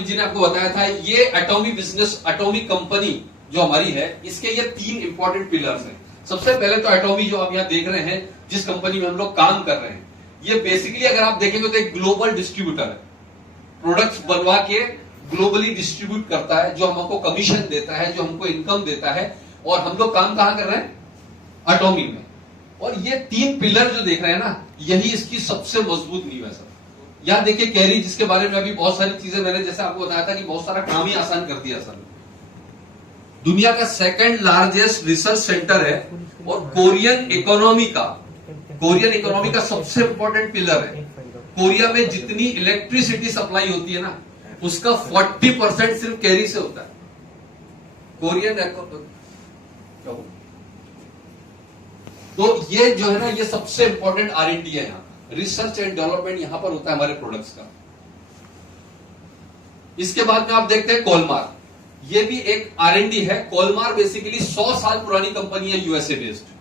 जी ने आपको बताया था ये एटॉमिक बिजनेस, एटॉमिक कंपनी जो हमारी है, इसके ये 3 इंपॉर्टेंट पिलर्स हैं। सबसे पहले तो एटॉमिक जो आप यहाँ देख रहे हैं, जिस कंपनी में हम लोग काम कर रहे हैं, ये बेसिकली अगर आप देखेंगे तो एक ग्लोबल डिस्ट्रीब्यूटर है। प्रोडक्ट्स बनवा के ग्लोबली डिस्ट्रीब्यूट करता है, जो हमको कमीशन देता है, जो हमको इनकम देता है। और हम लोग काम कहां कर रहे हैं? एटॉमिक में। और ये 3 पिलर जो देख रहे हैं ना, यही इसकी सबसे मजबूत नींव है सर। यहां देखिए कैरी, जिसके बारे में अभी बहुत सारी चीजें मैंने जैसे आपको बताया था कि बहुत सारा काम ही आसान कर दिया सर। दुनिया का 2nd लार्जेस्ट रिसर्च सेंटर है और कोरियन इकोनॉमी का सबसे इंपॉर्टेंट पिलर है। कोरिया में जितनी इलेक्ट्रिसिटी सप्लाई होती है ना, उसका 40% सिर्फ कैरी से होता है। तो ये जो है ना, ये सबसे इंपॉर्टेंट R&D है। यहाँ रिसर्च एंड डेवलपमेंट यहां पर होता है हमारे प्रोडक्ट्स का। इसके बाद में आप देखते हैं कोलमार, ये भी एक R&D है। कोलमार बेसिकली 100 साल पुरानी कंपनी है, यूएसए बेस्ड।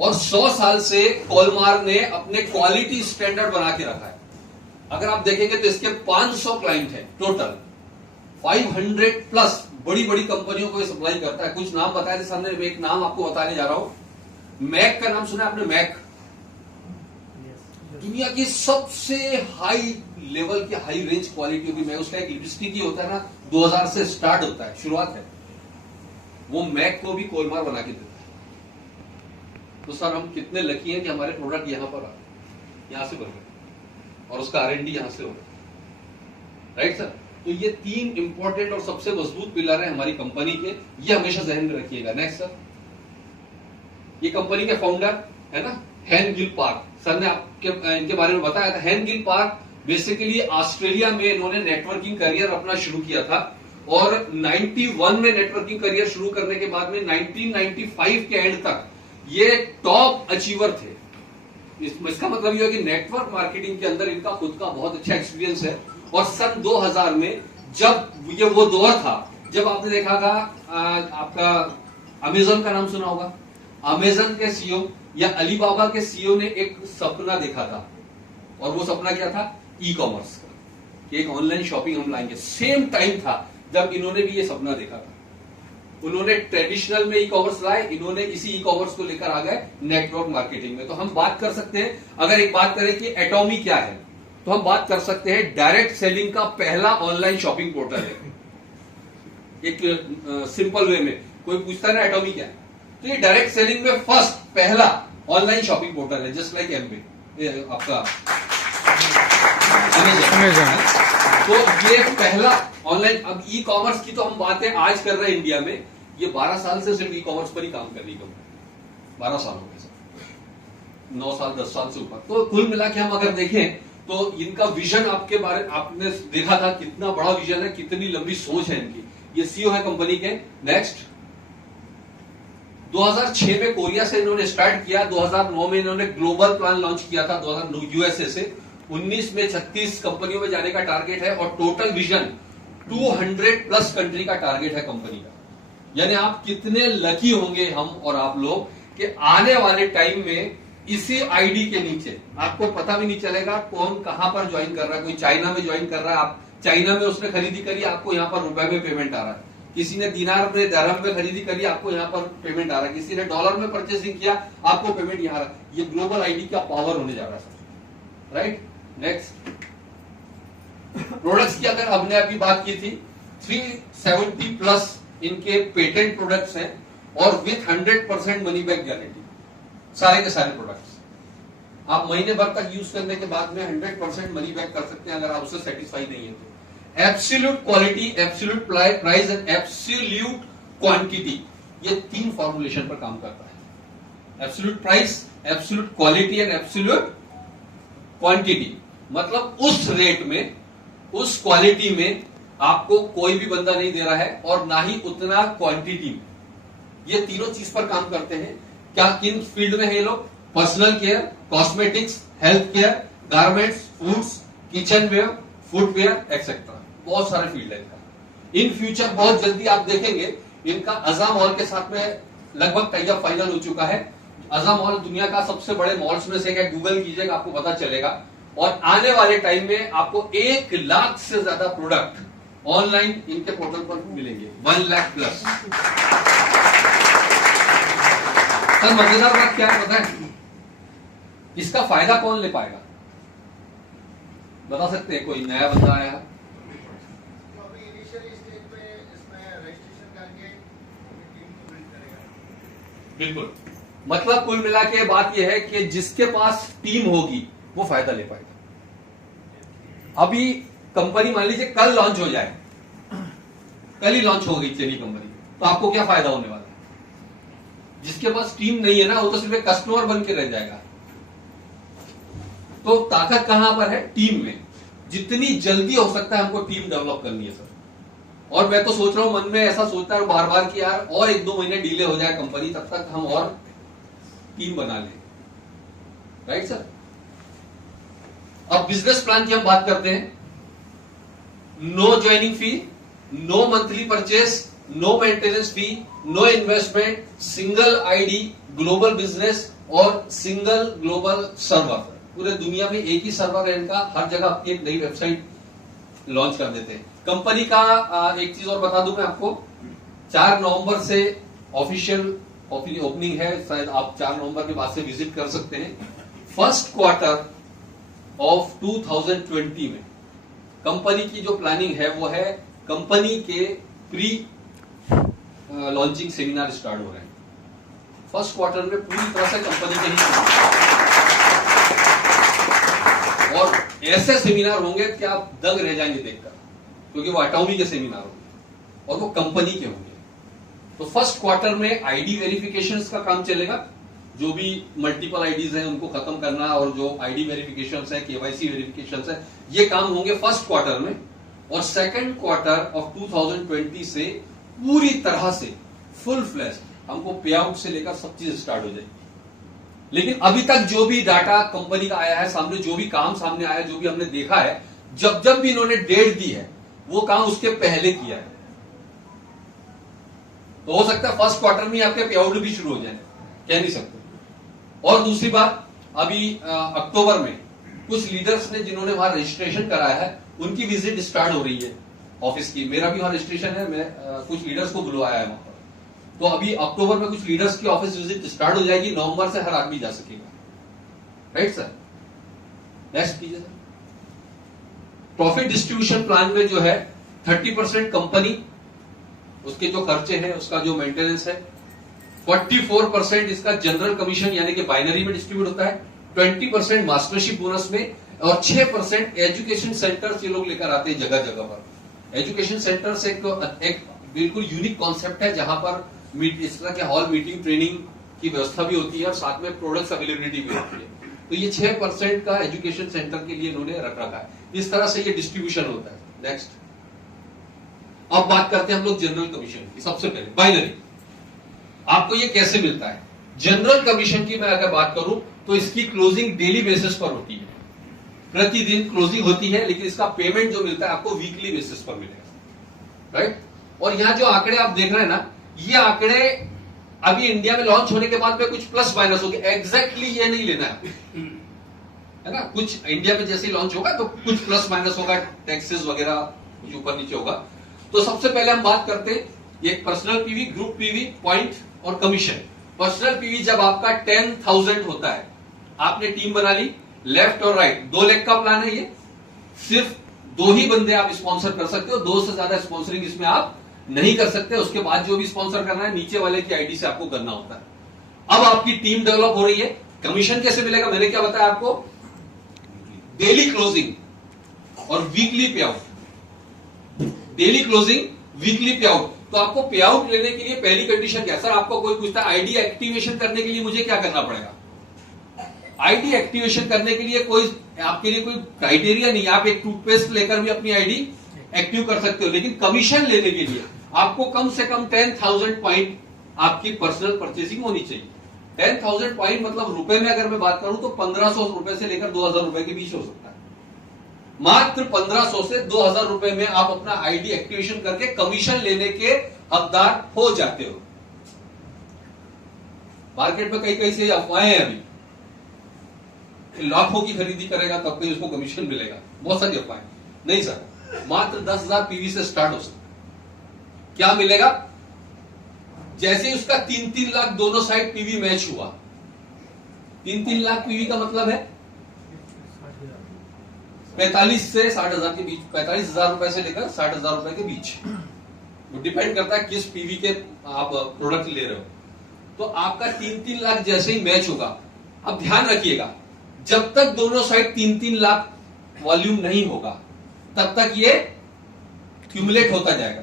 और 100 साल से कोलमार ने अपने क्वालिटी स्टैंडर्ड बना के रखा है। अगर आप देखेंगे तो इसके 500 क्लाइंट हैं टोटल, 500 प्लस बड़ी बड़ी कंपनियों को ये सप्लाई करता है। कुछ नाम बताए थे सामने, मैं एक नाम आपको बताने जा रहा हूं। मैक का नाम सुना आपने? मैक दुनिया की सबसे हाई लेवल की हाई रेंज क्वालिटी होगी। मैं उसका एक लिपस्टिक ही होता है ना, 2000 से स्टार्ट होता है, शुरुआत है। वो मैक को भी कोलमार बना के देता है। तो सर हम कितने लकी हैं कि हमारे प्रोडक्ट यहां पर यहां से बन रहे और उसका R&D यहां से हो रहा है, राइट सर। तो ये 3 इंपॉर्टेंट और सबसे मजबूत पिलर है हमारी कंपनी के, ये हमेशा जहन में रखिएगा। नेक्स्ट सर, ये कंपनी के फाउंडर है ना, हेन गिल पार्क सर ने इनके बारे में बताया था। हेन गिल पार्क बेसिकली ऑस्ट्रेलिया में इन्होंने नेटवर्किंग करियर अपना शुरू किया था। और 91 में नेटवर्किंग करियर शुरू करने के बाद में 1995 के एंड तक ये टॉप अचीवर थे। इसका मतलब ये है कि नेटवर्क मार्केटिंग के अंदर इनका खुद का बहुत अच्छा एक्सपीरियंस है। और सन 2000 में जब ये वो दौर था, जब आपने देखा था आपका अमेजन का नाम सुना होगा, अमेजन के सीईओ या अलीबाबा के सीईओ ने एक सपना देखा था। और वो सपना क्या था? ई कॉमर्स का, कि एक ऑनलाइन शॉपिंग हम लाएंगे। सेम टाइम था जब इन्होंने भी ये सपना देखा था। उन्होंने ट्रेडिशनल में ई कॉमर्स लाए, इन्होंने इसी ई कॉमर्स को लेकर आ गए नेटवर्क मार्केटिंग में। तो हम बात कर सकते हैं, अगर एक बात करें कि एटॉमी क्या है, तो हम बात कर सकते हैं डायरेक्ट सेलिंग का पहला ऑनलाइन शॉपिंग पोर्टल है। एक सिंपल वे में कोई पूछता है ना एटॉमी क्या है, तो ये डायरेक्ट सेलिंग में फर्स्ट पहला ऑनलाइन शॉपिंग पोर्टल है, जस्ट लाइक एमबे आपका अमेजन। तो ये पहला ऑनलाइन, अब ई कॉमर्स की तो हम बातें आज कर रहे हैं इंडिया में, ये 12 साल से सिर्फ ई कॉमर्स पर ही काम कर रही कंपनी। 12 साल हो गए सर, 9 साल 10 साल से ऊपर। तो कुल मिला के हम अगर देखें तो इनका विजन आपके बारे आपने देखा था, कितना बड़ा विजन है, कितनी लंबी सोच है इनकी। ये सीईओ है कंपनी के। नेक्स्ट, 2006 में कोरिया से इन्होंने स्टार्ट किया, 2009 में इन्होंने ग्लोबल प्लान लॉन्च किया था, 2009 यूएसए से। 19 में 36 कंपनियों में जाने का टारगेट है और टोटल विजन 200 प्लस कंट्री का टारगेट है कंपनी का। यानी आप कितने लकी होंगे हम और आप लोग कि आने वाले टाइम में इसी आईडी के नीचे आपको पता भी नहीं चलेगा कौन कहां पर ज्वाइन कर रहा है। कोई चाइना में ज्वाइन कर रहा है, आप चाइना में उसने खरीदी करी, आपको यहां पर रुपए में पेमेंट आ रहा है। किसी ने दिनार में दरहम में खरीदी करी, आपको यहां पर पेमेंट आ रहा है। किसी ने डॉलर में परचेसिंग किया, आपको पेमेंट यहां आ रहा है। ये ग्लोबल आईडी का पावर होने जा रहा है, राइट। नेक्स्ट, प्रोडक्ट्स की अगर हमने अभी बात की थी, 370 प्लस इनके पेटेंट प्रोडक्ट्स हैं और विथ 100% मनी बैक गारंटी। सारे के सारे प्रोडक्ट्स आप महीने भर तक यूज करने के बाद में 100% मनी बैक कर सकते हैं, अगर आप उससे सेटिस्फाई नहीं है तो। Absolute quality, absolute price and absolute quantity, ये 3 फॉर्मुलेशन पर काम करता है। Absolute price, absolute quality and absolute quantity. मतलब उस रेट में, उस क्वालिटी में आपको कोई भी बंदा नहीं दे रहा है और ना ही उतना क्वांटिटी में। ये तीनों चीज पर काम करते हैं। क्या किन फील्ड में है ये लोग? Personal care, cosmetics, health care, garments, foods, kitchenware, footwear etcetera. बहुत सारे फील्ड है इनका। इन फ्यूचर बहुत जल्दी आप देखेंगे इनका अज़ा मॉल के साथ में लगभग टाई अप फाइनल हो चुका है। अज़ा मॉल दुनिया का सबसे बड़े मॉल्स में से एक है, गूगल कीजिएगा आपको पता चलेगा। और आने वाले टाइम में आपको 1 लाख से ज्यादा प्रोडक्ट ऑनलाइन इनके पोर्टल पर मिलेंगे 1 लाख प्लस। सर मजेदार बात क्या है पता है? इसका फायदा कौन ले पाएगा बता सकते हैं? कोई नया बंदा आया बिल्कुल। मतलब कुल मिला के बात यह है कि जिसके पास टीम होगी वो फायदा ले पाएगा। अभी कंपनी मान लीजिए कल लॉन्च हो जाए, कल ही लॉन्च हो गई चली कंपनी, तो आपको क्या फायदा होने वाला है? जिसके पास टीम नहीं है ना, वो तो सिर्फ एक कस्टमर बन के रह जाएगा। तो ताकत कहां पर है? टीम में। जितनी जल्दी हो सकता है हमको टीम डेवलप करनी है सर। और मैं तो सोच रहा हूं, मन में ऐसा सोचता है बार बार कि यार और 1-2 महीने डिले हो जाए कंपनी, तब तक हम और टीम बना लें। Right sir? अब बिजनेस प्लान की हम बात करते हैं। No joining fee, no monthly purchase, no maintenance fee, no investment, single ID, global business और सिंगल ग्लोबल सर्वर। पूरे दुनिया में एक ही सर्वर है इनका, हर जगह अपनी एक नई वेबसाइट लॉन्च कर देते हैं। कंपनी का एक चीज और बता दूं मैं आपको, 4 नवंबर से ऑफिशियल ओपनिंग है, शायद आप 4 नवंबर के बाद से विजिट कर सकते हैं। फर्स्ट क्वार्टर ऑफ 2020 में कंपनी की जो प्लानिंग है वो है, कंपनी के प्री लॉन्चिंग सेमिनार स्टार्ट हो रहे हैं फर्स्ट क्वार्टर में, पूरी तरह से कंपनी के ही। और ऐसे सेमिनार होंगे कि आप दंग रह जाएंगे देखकर, क्योंकि वो अटॉमी के सेमिनार होंगे और वो कंपनी के होंगे। तो फर्स्ट क्वार्टर में आईडी वेरिफिकेशन का काम चलेगा, जो भी मल्टीपल आईडीज हैं उनको खत्म करना, और जो आईडी वेरिफिकेशन है, केवाईसी वेरिफिकेशन है, ये काम होंगे फर्स्ट क्वार्टर में। और सेकंड क्वार्टर ऑफ 2020 से पूरी तरह से फुल फ्लैश हमको पे आउट से लेकर सब चीज स्टार्ट हो जाएगी। लेकिन अभी तक जो भी डाटा कंपनी का आया है सामने, जो भी काम सामने आया, जो भी हमने देखा है, जब जब भी इन्होंने डेट दी है वो काम उसके पहले किया है। तो हो सकता है फर्स्ट क्वार्टर में आपके पे आउट भी शुरू हो जाए, कह नहीं सकते। और दूसरी बात, अभी अक्टूबर में कुछ लीडर्स ने जिन्होंने वहां रजिस्ट्रेशन कराया है, उनकी विजिट स्टार्ट हो रही है ऑफिस की। मेरा भी वहां रजिस्ट्रेशन है, मैं कुछ लीडर्स को बुलवाया है वहां पर। तो अभी अक्टूबर में कुछ लीडर्स की ऑफिस विजिट स्टार्ट हो जाएगी, नवंबर से हर आदमी जा सकेगा। Right sir? नेक्स्ट कीजिए सर। प्रॉफिट डिस्ट्रीब्यूशन प्लान में जो है 30% कंपनी, उसके जो खर्चे हैं, उसका जो मेंटेनेंस है, 44% इसका जनरल कमीशन यानी कि बाइनरी में डिस्ट्रीब्यूट होता है, 20% मास्टरशिप बोनस में, और 6% एजुकेशन सेंटर्स ये लोग लेकर आते हैं जगह जगह पर। एजुकेशन सेंटर्स एक बिल्कुल यूनिक कॉन्सेप्ट है, जहां पर इस तरह के हॉल मीटिंग ट्रेनिंग की व्यवस्था भी होती है और साथ में प्रोडक्ट्स अवेलेबिलिटी भी होती है। तो ये 6% का एजुकेशन सेंटर के लिए इन्होंने रख रखा है। इस तरह से ये डिस्ट्रीब्यूशन होता है। नेक्स्ट, अब बात करते हैं हम लोग जनरल कमीशन की। सबसे पहले बाइनरी, आपको ये कैसे मिलता है? जनरल कमीशन की मैं अगर बात करूं तो इसकी क्लोजिंग डेली बेसिस पर होती है, प्रतिदिन क्लोजिंग होती है, लेकिन इसका पेमेंट जो मिलता है आपको वीकली बेसिस पर मिलेगा। राइट? और यहां जो आंकड़े आप देख रहे हैं ना, ये आंकड़े अभी इंडिया में लॉन्च होने के बाद में कुछ प्लस माइनस होगी, एग्जैक्टली ये नहीं लेना है ना। कुछ इंडिया में जैसे ही लॉन्च होगा तो कुछ प्लस माइनस होगा, टैक्सेस वगैरह कुछ ऊपर नीचे होगा। तो सबसे पहले हम बात करते हैं एक personal PV, group PV, point और कमीशन। पर्सनल पीवी जब आपका 10,000 होता है, आपने टीम बना ली, लेफ्ट और राइट 2 लेग का प्लान है ये, सिर्फ 2 ही बंदे आप स्पॉन्सर कर सकते हो, 2 से ज्यादा स्पॉन्सरिंग इसमें आप नहीं कर सकते। उसके बाद जो भी स्पॉन्सर करना है नीचे वाले की आईडी से आपको करना होता है। अब आपकी टीम डेवलप हो रही है, कमीशन कैसे मिलेगा? मैंने क्या बताया आपको? डेली क्लोजिंग और वीकली पे आउट। डेली क्लोजिंग, वीकली पे आउट। तो आपको पे आउट लेने के लिए पहली कंडीशन क्या? सर आपको कोई पूछता है आईडी एक्टिवेशन करने के लिए मुझे क्या करना पड़ेगा? आईडी एक्टिवेशन करने के लिए कोई आपके लिए कोई क्राइटेरिया नहीं, आप एक टूथपेस्ट लेकर भी अपनी आईडी एक्टिव कर सकते हो। लेकिन कमीशन लेने के लिए आपको कम से कम 10,000 पॉइंट आपकी पर्सनल परचेसिंग होनी चाहिए। 10,000 पॉइंट मतलब रुपए में अगर मैं बात करूं तो 1,500 रुपए से लेकर 2,000 रुपए के बीच हो सकता है। मात्र 1,500 से 2,000 रुपए में आप अपना आईडी एक्टिवेशन करके कमीशन लेने के हकदार हो जाते हो। मार्केट में कई कई से अफवाहें हैं अभी, लाखों की खरीदी करेगा तब कहीं उसको कमीशन मिलेगा, बहुत सारी अफवाहें। नहीं सर, मात्र 10,000 पीवी से स्टार्ट हो सकता है। क्या मिलेगा? जैसे ही उसका 3-3 लाख दोनों साइड पीवी मैच हुआ, 3-3 लाख पीवी का मतलब है 45 से 60,000 के बीच, 45,000 रुपए से लेकर 60,000 रुपए के बीच। वो डिपेंड करता है किस पीवी के आप प्रोडक्ट ले रहे हो। तो आपका 3-3 लाख जैसे ही मैच होगा, अब ध्यान रखिएगा, जब तक दोनों साइड 3-3 लाख वॉल्यूम नहीं होगा तब तक ये क्यूमुलेट होता जाएगा।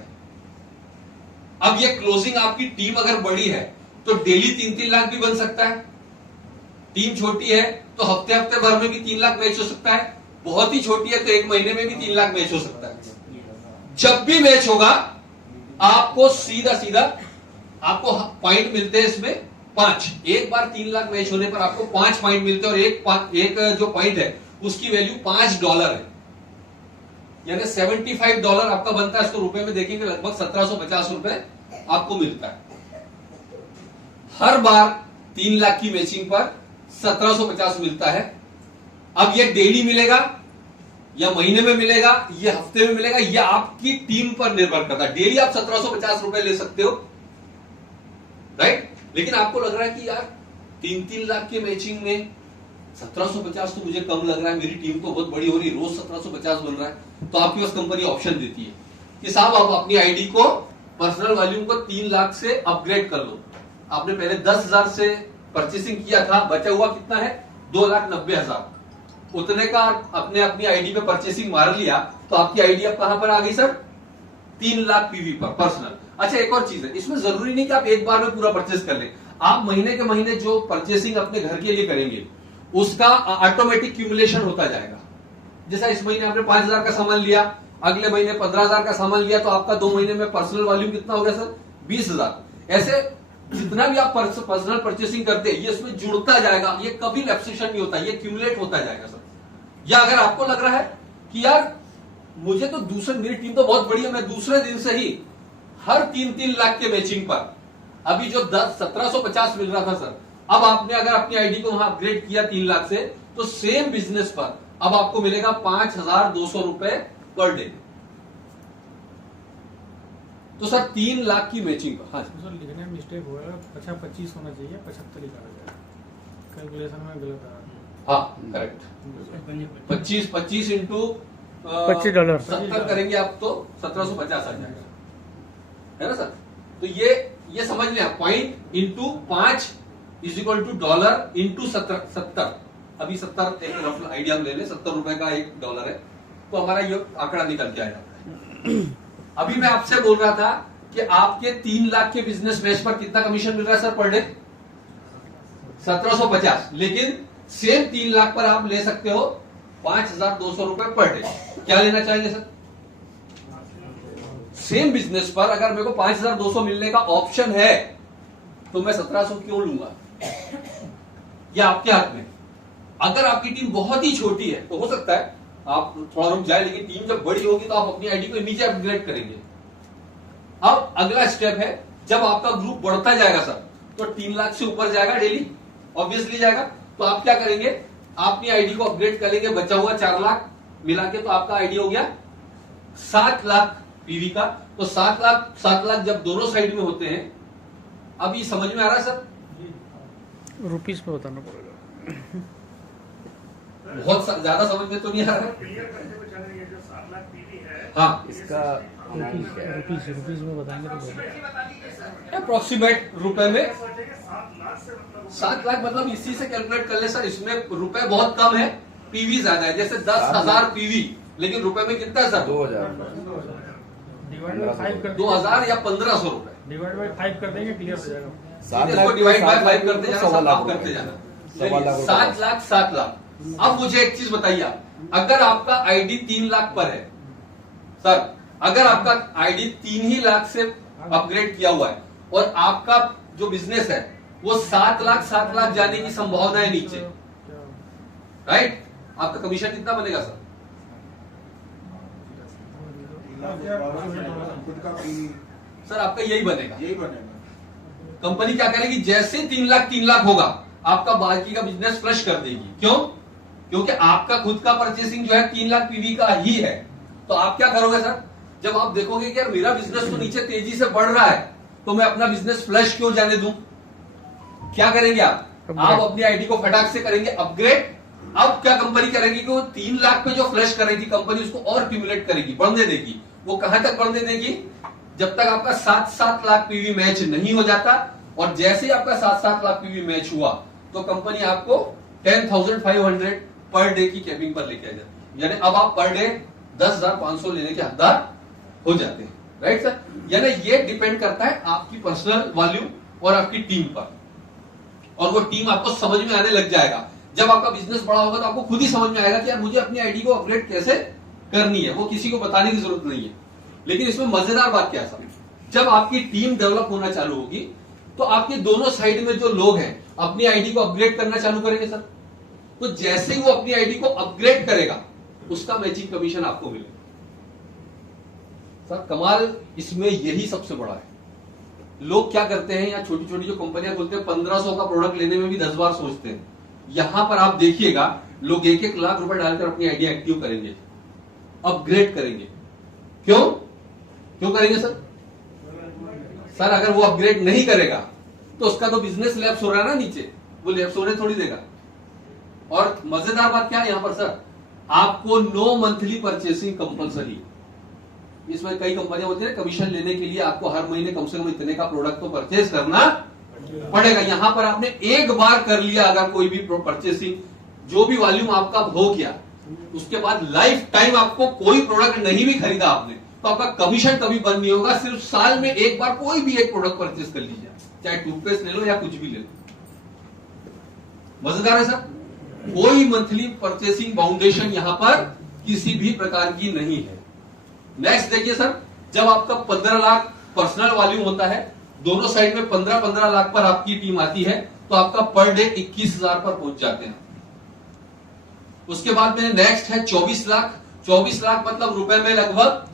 अब ये क्लोजिंग, आपकी टीम अगर बड़ी है तो डेली 3-3 लाख भी बन सकता है। टीम छोटी है तो हफ्ते हफ्ते भर में भी 3 लाख मैच हो सकता है। बहुत ही छोटी है तो 1 महीने में भी 3 लाख मैच हो सकता है। जब भी मैच होगा आपको सीधा सीधा आपको पॉइंट मिलते हैं इसमें 5। एक बार 3 लाख मैच होने पर आपको 5 पॉइंट मिलते हैं, और एक जो पॉइंट है उसकी वैल्यू $5 है, यानी $75 आपका बनता है। इसको रुपए में देखेंगे लगभग 1750 रुपए आपको मिलता है। हर बार 3 लाख की मैचिंग पर 1750 मिलता है। अब ये डेली मिलेगा या महीने में मिलेगा या हफ्ते में मिलेगा, यह आपकी टीम पर निर्भर करता है। डेली आप 1750 रुपए ले सकते हो, राइट। लेकिन आपको लग रहा है कि यार 3-3 लाख के मैचिंग में 1750 तो मुझे कम लग रहा है, मेरी टीम तो बहुत बड़ी हो रही, रोज 1750 बन रहा है। तो आपके पास कंपनी ऑप्शन देती है कि साहब आप अपनी आईडी को, पर्सनल वॉल्यूम को 3 लाख से अपग्रेड कर लो। आपने पहले 10,000 से परचेसिंग किया था, बचा हुआ कितना है? 2,90,000। उतने का अपने अपनी आईडी पे परचेसिंग मार लिया तो आपकी आईडी अब कहां पर आ गई सर? 3 लाख पीवी पर पर्सनल। अच्छा, एक और चीज है, इसमें जरूरी नहीं कि आप एक बार में पूरा परचेस कर लें। आप महीने के महीने जो परचेसिंग अपने घर के लिए करेंगे उसका ऑटोमेटिक क्यूमुलेशन होता जाएगा। जैसा इस महीने आपने 5,000 का सामान लिया, अगले महीने 15,000 का सामान लिया, तो आपका 2 महीने में पर्सनल वॉल्यूम कितना हो गया सर? 20,000। ऐसे जितना भी आप पर्सनल परचेसिंग करते हैं ये इसमें जुड़ता जाएगा, ये कभी लैप्सेशन नहीं होता, ये क्यूमुलेट होता जाएगा सर। या अगर आपको लग रहा है कि यार मुझे तो मेरी टीम तो बहुत बड़ी है, मैं दूसरे दिन से ही हर 3-3 लाख के मैचिंग पर, अभी जो 1750 मिल रहा था सर, अब आपने अगर अपनी आईडी को वहां अपग्रेड किया 3 लाख से, तो सेम बिजनेस पर अब आपको मिलेगा 5,200 रुपए पर डे। तो सर 3 लाख की मैचिंग पर, हाँ सर लिखने में मिस्टेक हो गया, 25 होना चाहिए, 75 लिखा गया, कैलकुलेशन में गलत आ रहा है। हाँ करेक्ट, 25 इंटू $25 70 करेंगे आप तो 1750 आ जाएगा, है ना सर। तो ये समझ लें आप, point into 5 is equal to dollar into 70। अभी 70 एक रफ आइडिया हम ले लें, 70 रुपए का $1 है, तो हमारा ये आंकड़ा निकल के आएगा। अभी मैं आपसे बोल रहा था कि आपके 3 लाख के बिजनेस बेस पर कितना कमीशन मिल रहा है सर पर डे? 1750। लेकिन सेम 3 लाख पर आप ले सकते हो 5,200 रुपए पर डे। क्या लेना चाहेंगे सर? सेम बिजनेस पर अगर मेरे को 5,200 मिलने का ऑप्शन है तो मैं 1700 क्यों लूंगा? यह आपके हाथ में। अगर आपकी टीम बहुत ही छोटी है तो हो सकता है आप थोड़ा रुक जाए, लेकिन टीम जब बड़ी होगी तो आप अपनी आईडी को इमीडिएट अपग्रेड करेंगे। अब अगला स्टेप है, जब आपका ग्रुप बढ़ता जाएगा सर, तो 3 लाख से ऊपर जाएगा डेली, ऑब्वियसली जाएगा। तो आप क्या करेंगे? आप अपनी आईडी को अपग्रेड करेंगे, बचा हुआ 4 लाख मिला के तो आपका आईडी हो गया 7 लाख पीवी का। तो 7 लाख जब दोनों साइड में होते हैं, अब ये समझ में आ रहा है सर? रुपीस में बताना पड़ेगा, बहुत ज्यादा समझ में तो नहीं आ रहा है। हाँ, इसका रुपीज में बताएंगे तो अप्रोक्सीमेट रुपए में 7 लाख, मतलब इसी से कैलकुलेट कर ले सर। इसमें रुपए बहुत कम है, पीवी ज्यादा है। जैसे 10,000 पीवी, लेकिन रुपए में कितना है सर? 2,000 डिवाइड बाय 5 कर 2,000 या 1,500 रुपए। डिवाइड बाय 5 कर देंगे, क्लियर हो जाएगा। 7 लाख डिवाइड बाय 5 करते जाना, 7 सब लाख आप करते जाना। 7 लाख 7 लाख। अब मुझे एक चीज बताइए, अगर आपका आईडी 3 लाख पर है सर, अगर आपका आईडी 3 ही लाख से अपग्रेड किया हुआ है और आपका जो बिजनेस है वो 7 लाख जाने की संभावना है नीचे, राइट? आपका कमीशन कितना बनेगा सर? सर आपका यही बनेगा। कंपनी क्या करेगी? जैसे 3 लाख होगा, आपका बाकी का बिजनेस फ्लश कर देगी। क्यों? क्योंकि आपका खुद का परचेसिंग जो है 3 लाख पीवी का ही है, तो आप क्या करोगे सर, जब आप देखोगे कि यार मेरा बिजनेस तो नीचे तेजी से बढ़ रहा है, तो मैं अपना बिजनेस फ्लश क्यों जाने दूं, क्या करेंगे आप अपनी आईडी को फटाक से करेंगे अपग्रेड। अब क्या कंपनी करेगी कि वो 3 लाख पे जो फ्लश करेगी कंपनी, उसको और क्यूमुलेट करेगी, बढ़ने देगी। वो कहां तक बढ़ने देगी, जब तक आपका 7-7 लाख पीवी मैच नहीं हो जाता। और जैसे ही आपका 7-7 लाख पीवी मैच हुआ तो कंपनी आपको 10,500 पर डे की कैपिंग पर लेके आ जाती है। यानी अब आप पर डे 10,500 लेने के हकदार हो जाते हैं, राइट सर। यानी ये डिपेंड करता है आपकी पर्सनल वॉल्यूम और आपकी टीम पर, और वो टीम आपको समझ में आने लग जाएगा। जब आपका बिजनेस बड़ा होगा तो आपको खुद ही समझ में आएगा कि यार मुझे अपनी आईडी को अपग्रेड कैसे करनी है, वो किसी को बताने की जरूरत नहीं है। लेकिन इसमें मजेदार बात क्या है सर, जब आपकी टीम डेवलप होना चालू होगी तो आपके दोनों साइड में जो लोग हैं अपनी आईडी को अपग्रेड करना चालू करेंगे सर। तो जैसे ही वो अपनी आईडी को अपग्रेड करेगा उसका मैचिंग कमीशन आपको मिलेगा सर। कमाल इसमें यही सबसे बड़ा है। लोग क्या करते हैं, या छोटी छोटी जो कंपनियां खोलते हैं 1500 का प्रोडक्ट लेने में भी 10 बार सोचते हैं। यहां पर आप देखिएगा लोग 1-1 लाख रुपए डालकर अपनी आईडी एक्टिव करेंगे, अपग्रेड करेंगे। क्यों करेंगे सर? सर अगर वो अपग्रेड नहीं करेगा तो उसका तो बिजनेस लैप्स हो रहा है ना नीचे, वो लैप्स होने थोड़ी देगा। और मजेदार बात क्या है यहां पर सर, आपको नो मंथली परचेसिंग कंपलसरी। इसमें कई कंपनियां होती है कमीशन लेने के लिए आपको हर महीने कम से कम इतने का प्रोडक्ट तो परचेज करना पड़ेगा। यहां पर आपने एक बार कर लिया अगर कोई भी परचेसिंग, जो भी वॉल्यूम आपका हो गया, उसके बाद लाइफ टाइम आपको कोई प्रोडक्ट नहीं भी खरीदा आपने तो आपका कमीशन कभी बंद नहीं होगा। सिर्फ साल में एक बार कोई भी एक प्रोडक्ट परचेज कर लीजिए, चाहे टूथपेस्ट ले लो या कुछ भी ले लो। मजेदार है सर, कोई मंथली परचेसिंग बाउंडेशन यहां पर किसी भी प्रकार की नहीं है। नेक्स्ट देखिए सर, जब आपका 15 लाख पर्सनल वॉल्यूम होता है, दोनों साइड में 15-15 लाख पर आपकी टीम आती है, तो आपका पर डे 21,000 पर पहुंच जाते हैं। उसके बाद में नेक्स्ट है 24 लाख। 24 लाख मतलब रुपए में लगभग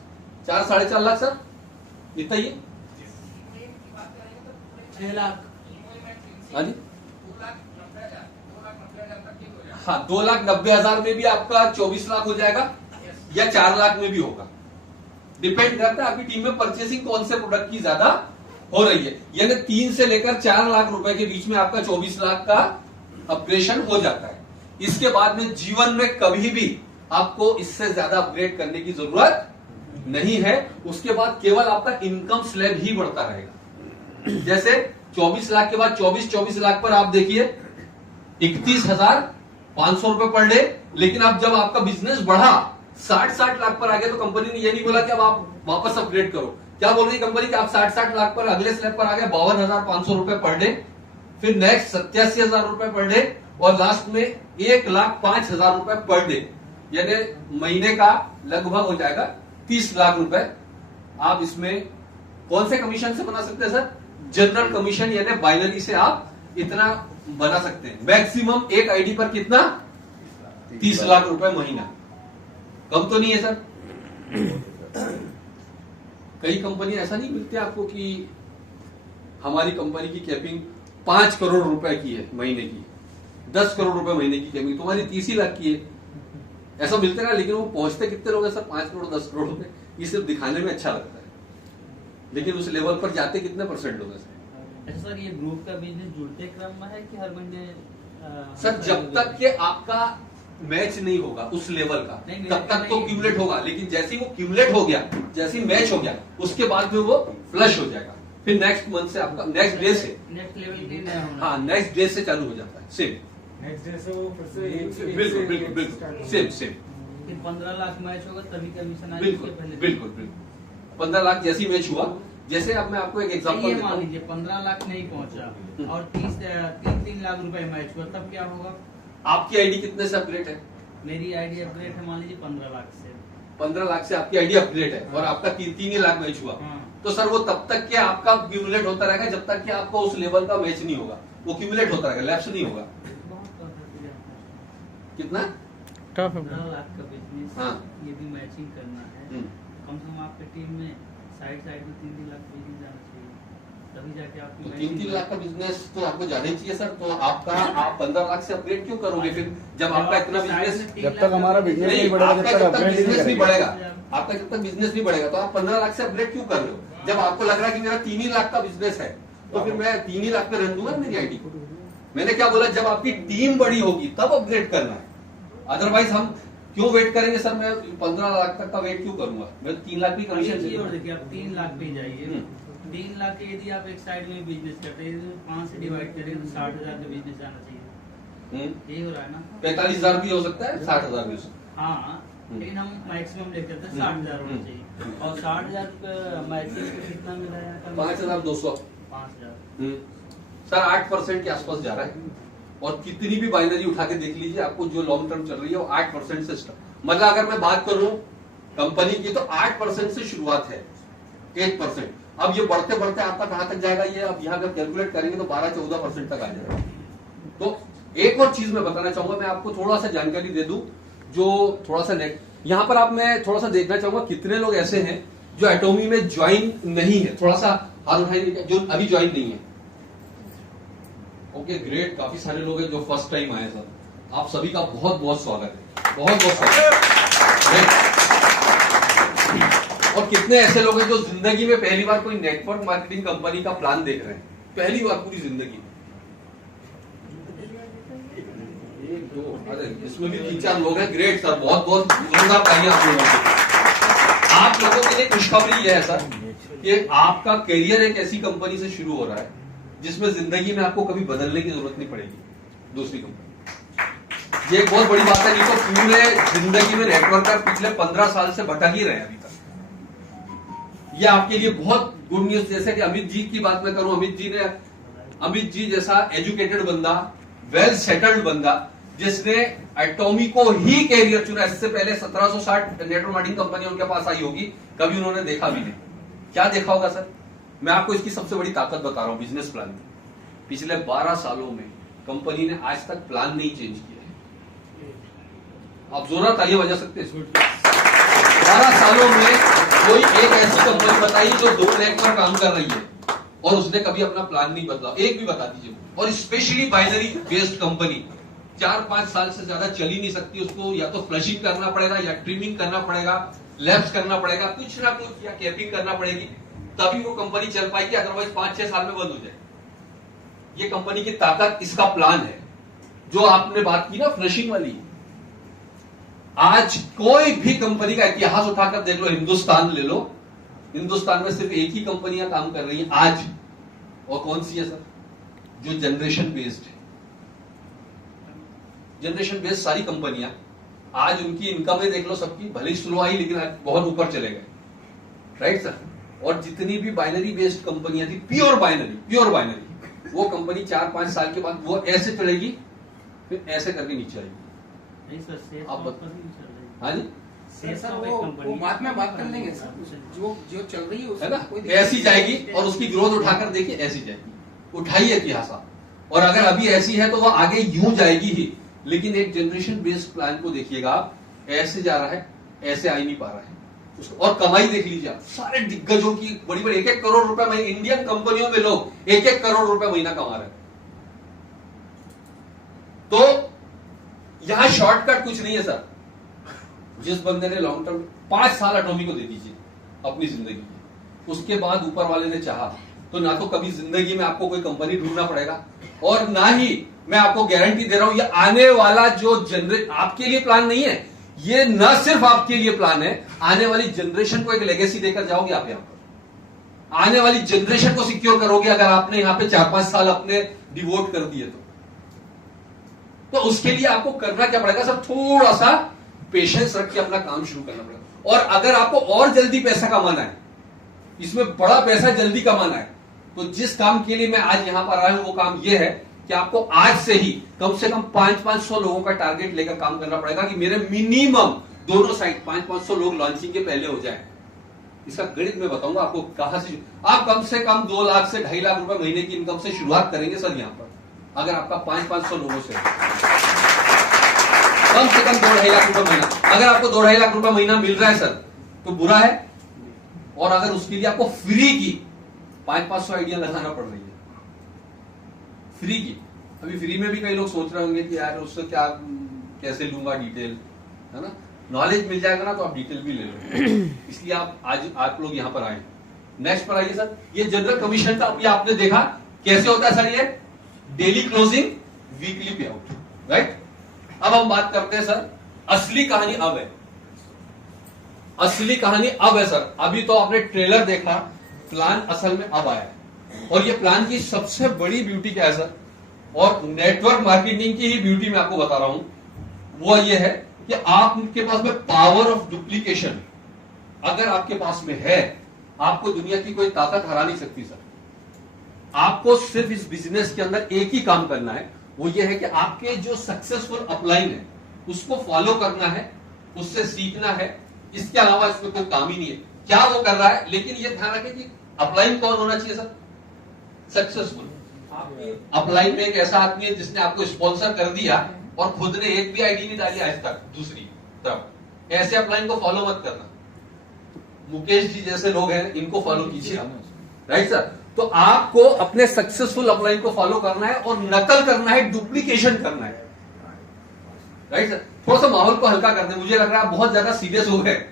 4-4.5 लाख सर, इतना ही है। 6 लाख। हाँ जी, हाँ 2,90,000 में भी आपका 24 लाख हो जाएगा या 4 लाख में भी होगा, डिपेंड करता है आपकी टीम में परचेसिंग कौन से प्रोडक्ट की ज्यादा हो रही है। यानी 3 से लेकर 4 लाख रुपए के बीच में आपका 24 लाख का अपग्रेडेशन हो जाता है। इसके बाद में जीवन में कभी भी आपको इससे ज्यादा अपग्रेड करने की जरूरत नहीं है। उसके बाद केवल आपका इनकम स्लैब ही बढ़ता रहेगा। जैसे 24 लाख के बाद 24 लाख पर आप देखिए 31,500 रुपए पर डे। लेकिन अब जब आपका बिजनेस बढ़ा 60 लाख पर आ गया तो कंपनी ने ये नहीं बोला कि अब आप वापस अपग्रेड करो। क्या बोल रही कंपनी कि आप 60 लाख पर अगले स्लैब पर आ गए 52,500 रुपए पर डे, फिर नेक्स्ट 87,000 रुपए पर डे, और लास्ट में 1,05,000 रुपए पर डे। यानी महीने का लगभग हो जाएगा 30 लाख रुपए। आप इसमें कौन से कमीशन से बना सकते हैं सर? जनरल कमीशन, यानी बाइनरी से आप इतना बना सकते हैं। मैक्सिमम एक आईडी पर कितना? 30 लाख रुपए महीना। कम तो नहीं है सर। कई कंपनी ऐसा नहीं मिलती आपको कि हमारी कंपनी की कैपिंग 5 करोड़ रुपए की है महीने की, 10 करोड़ रुपए महीने की कैपिंग, तुम्हारी 30 ही लाख की है, ऐसा मिलते ना। लेकिन वो पहुंचते कितने लोग हैं सर? 5 करोड़ 10 करोड़ रुपए। ये सिर्फ दिखाने में अच्छा लगता है, लेकिन उस लेवल पर जाते कितने परसेंट लोग हैं सर? अच्छा सर, ये ग्रुप का बिजनेस जुड़ते क्रम में है कि हर महीने? सर जब तक कि आपका मैच नहीं होगा उस लेवल का, तब तक तो क्यूमुलेट होगा। लेकिन जैसे ही वो क्यूमुलेट हो गया, जैसे ही मैच हो गया, उसके बाद में वो फ्लश हो जाएगा। फिर नेक्स्ट मंथ से आपका नेक्स्ट डे से, नेक्स्ट लेवल के, हाँ नेक्स्ट डे से चालू हो जाता है। सेम नेक्स्ट डे से वो फिर से बिल्कुल बिल्कुल बिल्कुल सेम। फिर 15 लाख मैच होगा तभी कमीशन आएगा। बिल्कुल बिल्कुल बिल्कुल 15 लाख जैसी मैच हुआ। जैसे अब मैं आपको एक एग्जांपल देता मान हूं। लीजिए 15 लाख नहीं पहुंचा और 3 लाख रुपए मैच हुआ, तब क्या होगा? आपकी आईडी कितने से अपग्रेड है? मेरी आईडी अपग्रेड है मान लीजिए 15 लाख से। 15 लाख से आपकी आईडी अपग्रेड है और आपका 3 ही लाख मैच हुआ, हाँ। तो सर वो तब तक के आपका क्यूमुलेट होता रहेगा जब तक कि आपको उस लेवल का मैच नहीं होगा। वो क्यूमुलेट होता रहेगा, लैप्स नहीं होगा। बहुत टफ है। कितना टफ है। 15 लाख का बिजनेस, हाँ। यदि मैचिंग करना है, कम से कम आपकी टीम में साइड में 3 लाख बिजनेस जाना चाहिए, तभी जाके आप तो 3-3 लाख का बिजनेस तो आपको जाना ही चाहिए सर। तो आप 15 लाख से अपग्रेड क्यों करोगे फिर, जब आपका इतना बिजनेस, जब तक हमारा बिजनेस नहीं बढ़ेगा, आपका जब तक जब तक अपग्रेड बिजनेस नहीं नहीं करेंगे। बढ़ेगा, आपका जब तक बिजनेस नहीं बढ़ेगा, तो आप 15 लाख से अपग्रेड क्यों कर रहे हो? जब आपको लग रहा है कि मेरा 3 ही लाख का बिजनेस है, तो फिर मैं 3 ही लाख में रहने दूंगा मेरी आईडी को। मैंने क्या बोला, जब आपकी टीम बड़ी होगी तब अपग्रेड करना है, अदरवाइज हम क्यों वेट करेंगे सर? मैं 15 लाख तक का वेट क्यों करूंगा? मैं 3 लाख की और कमीशन देखिए आप 3 लाख पे जाइए, 3 लाख के यदि आप एक साइड में बिजनेस करते हैं तो 5 से डिवाइड करें तो 60,000 का बिजनेस आना चाहिए। यही हो रहा है ना। 45,000 भी हो सकता है, 60,000 भी हो सकता है। हाँ, लेकिन हम मैक्सिमम लेकर थे 60,000 होना चाहिए। और 60,000 का मैक्सिमम कितना मिला है? 5,200। 5,000। सर 8% के आसपास जा रहा है, और कितनी भी बाइनरी उठा के देख लीजिए, आपको जो लॉन्ग टर्म चल रही है वो 8% से स्टार्ट। मतलब अगर मैं बात करूं कंपनी की तो 8% से शुरुआत है, 8%। अब ये बढ़ते बढ़ते आपका कहां तक जाएगा, ये अब यहाँ अगर कैलकुलेट करेंगे तो 12-14% तक आ जाएगा। तो एक और चीज मैं बताना चाहूंगा, मैं आपको थोड़ा सा जानकारी दे दूं, जो थोड़ा सा नेट यहां पर आप, मैं थोड़ा सा देखना चाहूंगा कितने लोग ऐसे हैं जो एटोमी में ज्वाइन नहीं है। थोड़ा सा हाथ उठाइए जो अभी ज्वाइन नहीं है। ओके ग्रेट, काफी सारे लोग हैं जो फर्स्ट टाइम आए सर। आप सभी का बहुत बहुत स्वागत है, बहुत बहुत स्वागत है। और कितने ऐसे लोग हैं जो जिंदगी में पहली बार कोई नेटवर्क मार्केटिंग कंपनी का प्लान देख रहे हैं, पहली बार पूरी जिंदगी में। 1 2 अरे इसमें भी 3-4 लोग हैं। ग्रेट सर, बहुत बहुत जोरदार तालियां आप लोगों को। आप लोगों के लिए खुशखबरी यह है सर कि आपका करियर एक ऐसी कंपनी से शुरू हो रहा है जिसमें जिंदगी में आपको कभी बदलने की जरूरत नहीं पड़ेगी दूसरी कंपनी। ये एक बहुत बड़ी बात है, नहीं तो पूरे जिंदगी में नेटवर्कर पिछले 15 साल से भटक ही रहे हैं अभी तक। ये आपके लिए बहुत गुड न्यूज। जैसे कि अमित जी की बात मैं करूं, अमित जी जैसा एजुकेटेड बंदा, वेल सेटल्ड बंदा, जिसने एटॉमी को ही कैरियर चुना। इससे पहले 1760 नेटवर्क मार्केटिंग कंपनी उनके पास आई होगी, कभी उन्होंने देखा भी नहीं। क्या देखा होगा सर? मैं आपको इसकी सबसे बड़ी ताकत बता रहा हूं, बिजनेस प्लान की। पिछले 12 सालों में कंपनी ने आज तक प्लान नहीं चेंज किया है। आप जोरा तालियां बजा सकते हैं। 12 सालों में कोई एक ऐसी कंपनी बताइए जो 2 लाख पर काम कर रही है और उसने कभी अपना प्लान नहीं बदला, एक भी बता दीजिए। और स्पेशली बाइनरी बेस्ड कंपनी 4-5 साल से ज्यादा चल ही नहीं सकती। उसको या तो फ्लशिंग करना पड़ेगा, या ट्रिमिंग करना पड़ेगा, लैब्स करना पड़ेगा, कुछ ना कुछ, या कैपिंग करना पड़ेगी, तभी वो कंपनी चल पाएगी। अदरवाइज 5-6 साल में बंद हो जाएगी। ये कंपनी की ताकत, इसका प्लान है। जो आपने बात की ना फ्लशिंग वाली, आज कोई भी कंपनी का इतिहास उठाकर देख लो, हिंदुस्तान ले लो, हिंदुस्तान में सिर्फ एक ही कंपनियां काम कर रही हैं आज। और कौन सी है सर? जो जनरेशन बेस्ड है। जनरेशन बेस्ड सारी कंपनियां आज, उनकी इनकम में देख लो सबकी, भले ही स्लो आई लेकिन आज बहुत ऊपर चले गए, राइट सर? और जितनी भी बाइनरी बेस्ड कंपनियां थी, प्योर बाइनरी, वो कंपनी 4-5 साल के बाद वो ऐसे चलेगी, फिर ऐसे करके नीचे आएगी। आप हाँ जी सर वो बाद में बात कर लेंगे सर, जो चल रही है है ना, ऐसी जाएगी। और उसकी ग्रोथ उठाकर देखिए, ऐसी जाएगी। उठाइए इतिहास आप, और अगर अभी ऐसी है तो वो आगे यूं जाएगी ही। लेकिन एक जनरेशन बेस्ड प्लान को देखिएगा आप, ऐसे जा रहा है, ऐसे आ ही नहीं पा रहा है। और कमाई देख लीजिए आप, सारे दिग्गजों की बड़ी बड़ी 1-1 करोड़ रुपए महीने, इंडियन कंपनियों में लोग 1-1 करोड़ रुपए महीना कमा रहे हैं। तो यहां शॉर्टकट कुछ नहीं है सर। जिस बंदे ने लॉन्ग टर्म 5 साल एटॉमी को दे दीजिए अपनी जिंदगी, उसके बाद ऊपर वाले ने चाहा तो ना तो कभी जिंदगी में आपको कोई कंपनी ढूंढना पड़ेगा, और ना ही मैं आपको गारंटी दे रहा हूं, ये आने वाला जो जनरेशन आपके लिए प्लान नहीं है, ये न सिर्फ आपके लिए प्लान है, आने वाली जनरेशन को एक लेगेसी देकर जाओगे आप। यहां पर आने वाली जनरेशन को सिक्योर करोगे अगर आपने यहां पे 4-5 साल अपने डिवोट कर दिए तो उसके लिए आपको करना क्या पड़ेगा सर? थोड़ा सा पेशेंस रख के अपना काम शुरू करना पड़ेगा। और अगर आपको और जल्दी पैसा कमाना है, इसमें बड़ा पैसा जल्दी कमाना है, तो जिस काम के लिए मैं आज यहां पर आया हूं वो काम यह है कि आपको आज से ही कम से कम 500-500 लोगों का टारगेट लेकर काम करना पड़ेगा कि मेरे मिनिमम दोनों साइड 500-500 लोग लॉन्चिंग के पहले हो जाए। इसका गणित मैं बताऊंगा आपको कहां से। आप कम से कम 2 लाख से 2.5 लाख रुपए महीने की इनकम से शुरुआत करेंगे सर यहां पर। अगर आपका 500-500 लोगों से कम 2-2.5 लाख रुपए महीना, अगर आपको 2-2.5 लाख रुपए महीना मिल रहा है सर तो बुरा है। और अगर उसके लिए आपको फ्री की 500 आइडिया लगाना पड़ रही है फ्री की। अभी फ्री में भी कई लोग सोच रहे होंगे कि यार उससे क्या कैसे लूंगा डिटेल, है ना। नॉलेज मिल जाएगा ना तो आप डिटेल भी ले लो, इसलिए आप लोग यहाँ पर आए। नेक्स्ट पर आइए सर। ये जनरल कमीशन का अभी आपने देखा कैसे होता है सर, ये डेली क्लोजिंग वीकली पे आउट, राइट। अब हम बात करते हैं सर, असली कहानी अब है। असली कहानी अब है सर। अभी तो आपने ट्रेलर देखा, प्लान असल में अब आया है। और ये प्लान की सबसे बड़ी ब्यूटी क्या है सर, और नेटवर्क मार्केटिंग की ही ब्यूटी मैं आपको बता रहा हूं, वो ये है कि आपके पास में पावर ऑफ डुप्लीकेशन अगर आपके पास में है, आपको दुनिया की कोई ताकत हरा नहीं सकती सर। आपको सिर्फ इस बिजनेस के अंदर एक ही काम करना है, वो ये है कि आपके जो सक्सेसफुल अपलाइन है उसको फॉलो करना है, उससे सीखना है। इसके अलावा इसमें कोई काम ही नहीं है क्या वो कर रहा है। लेकिन ये ध्यान रखें कि अपलाइन कौन होना चाहिए सर, सक्सेसफुल। अपलाइन में एक ऐसा आदमी है जिसने आपको स्पॉन्सर कर दिया और खुद ने एक भी आईडी नहीं डाली आज तक दूसरी तरफ, ऐसे अपलाइन को फॉलो मत करना। मुकेश जी जैसे लोग हैं इनको फॉलो कीजिए आप, राइट सर। तो आपको अपने सक्सेसफुल अपलाइन को फॉलो करना है और नकल करना है, डुप्लीकेशन करना है, राइट सर। थोड़ा सा माहौल को हल्का कर दे, मुझे लग रहा है बहुत ज्यादा सीरियस हो गए,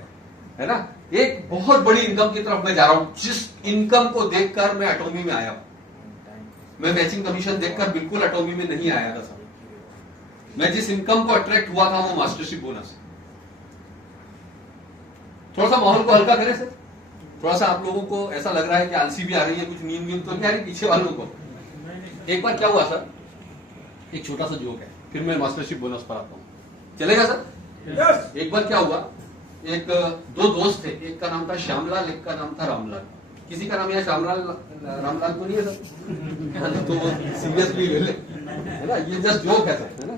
है ना। एक बहुत बड़ी इनकम की तरफ मैं जा रहा हूं, जिस इनकम को देखकर मैं एटॉमी में आया हूं। मैं मैचिंग कमीशन देखकर बिल्कुल एटॉमी में नहीं आया था सर। मैं जिस इनकम को अट्रैक्ट हुआ था वो मास्टरशिप बोनस। थोड़ा सा माहौल को हल्का करें सर। थोड़ा सा आप लोगों को ऐसा लग रहा है कि आलसी भी आ रही है, कुछ नींद वींद तो नहीं आ रही पीछे वालों को। एक बार क्या हुआ सर, एक छोटा सा जोक है, फिर मैं मास्टरशिप बोनस पर आता हूं, चलेगा सर। yes. एक बार क्या हुआ, एक दो दोस्त थे, एक का नाम था श्यामलाल, एक का नाम था रामलाल। किसी का नाम यहाँ श्यामलाल रामलाल तो नहीं है सर, तो सीरियसली ले ले, है ना, ये जस्ट जोक है सर, है ना।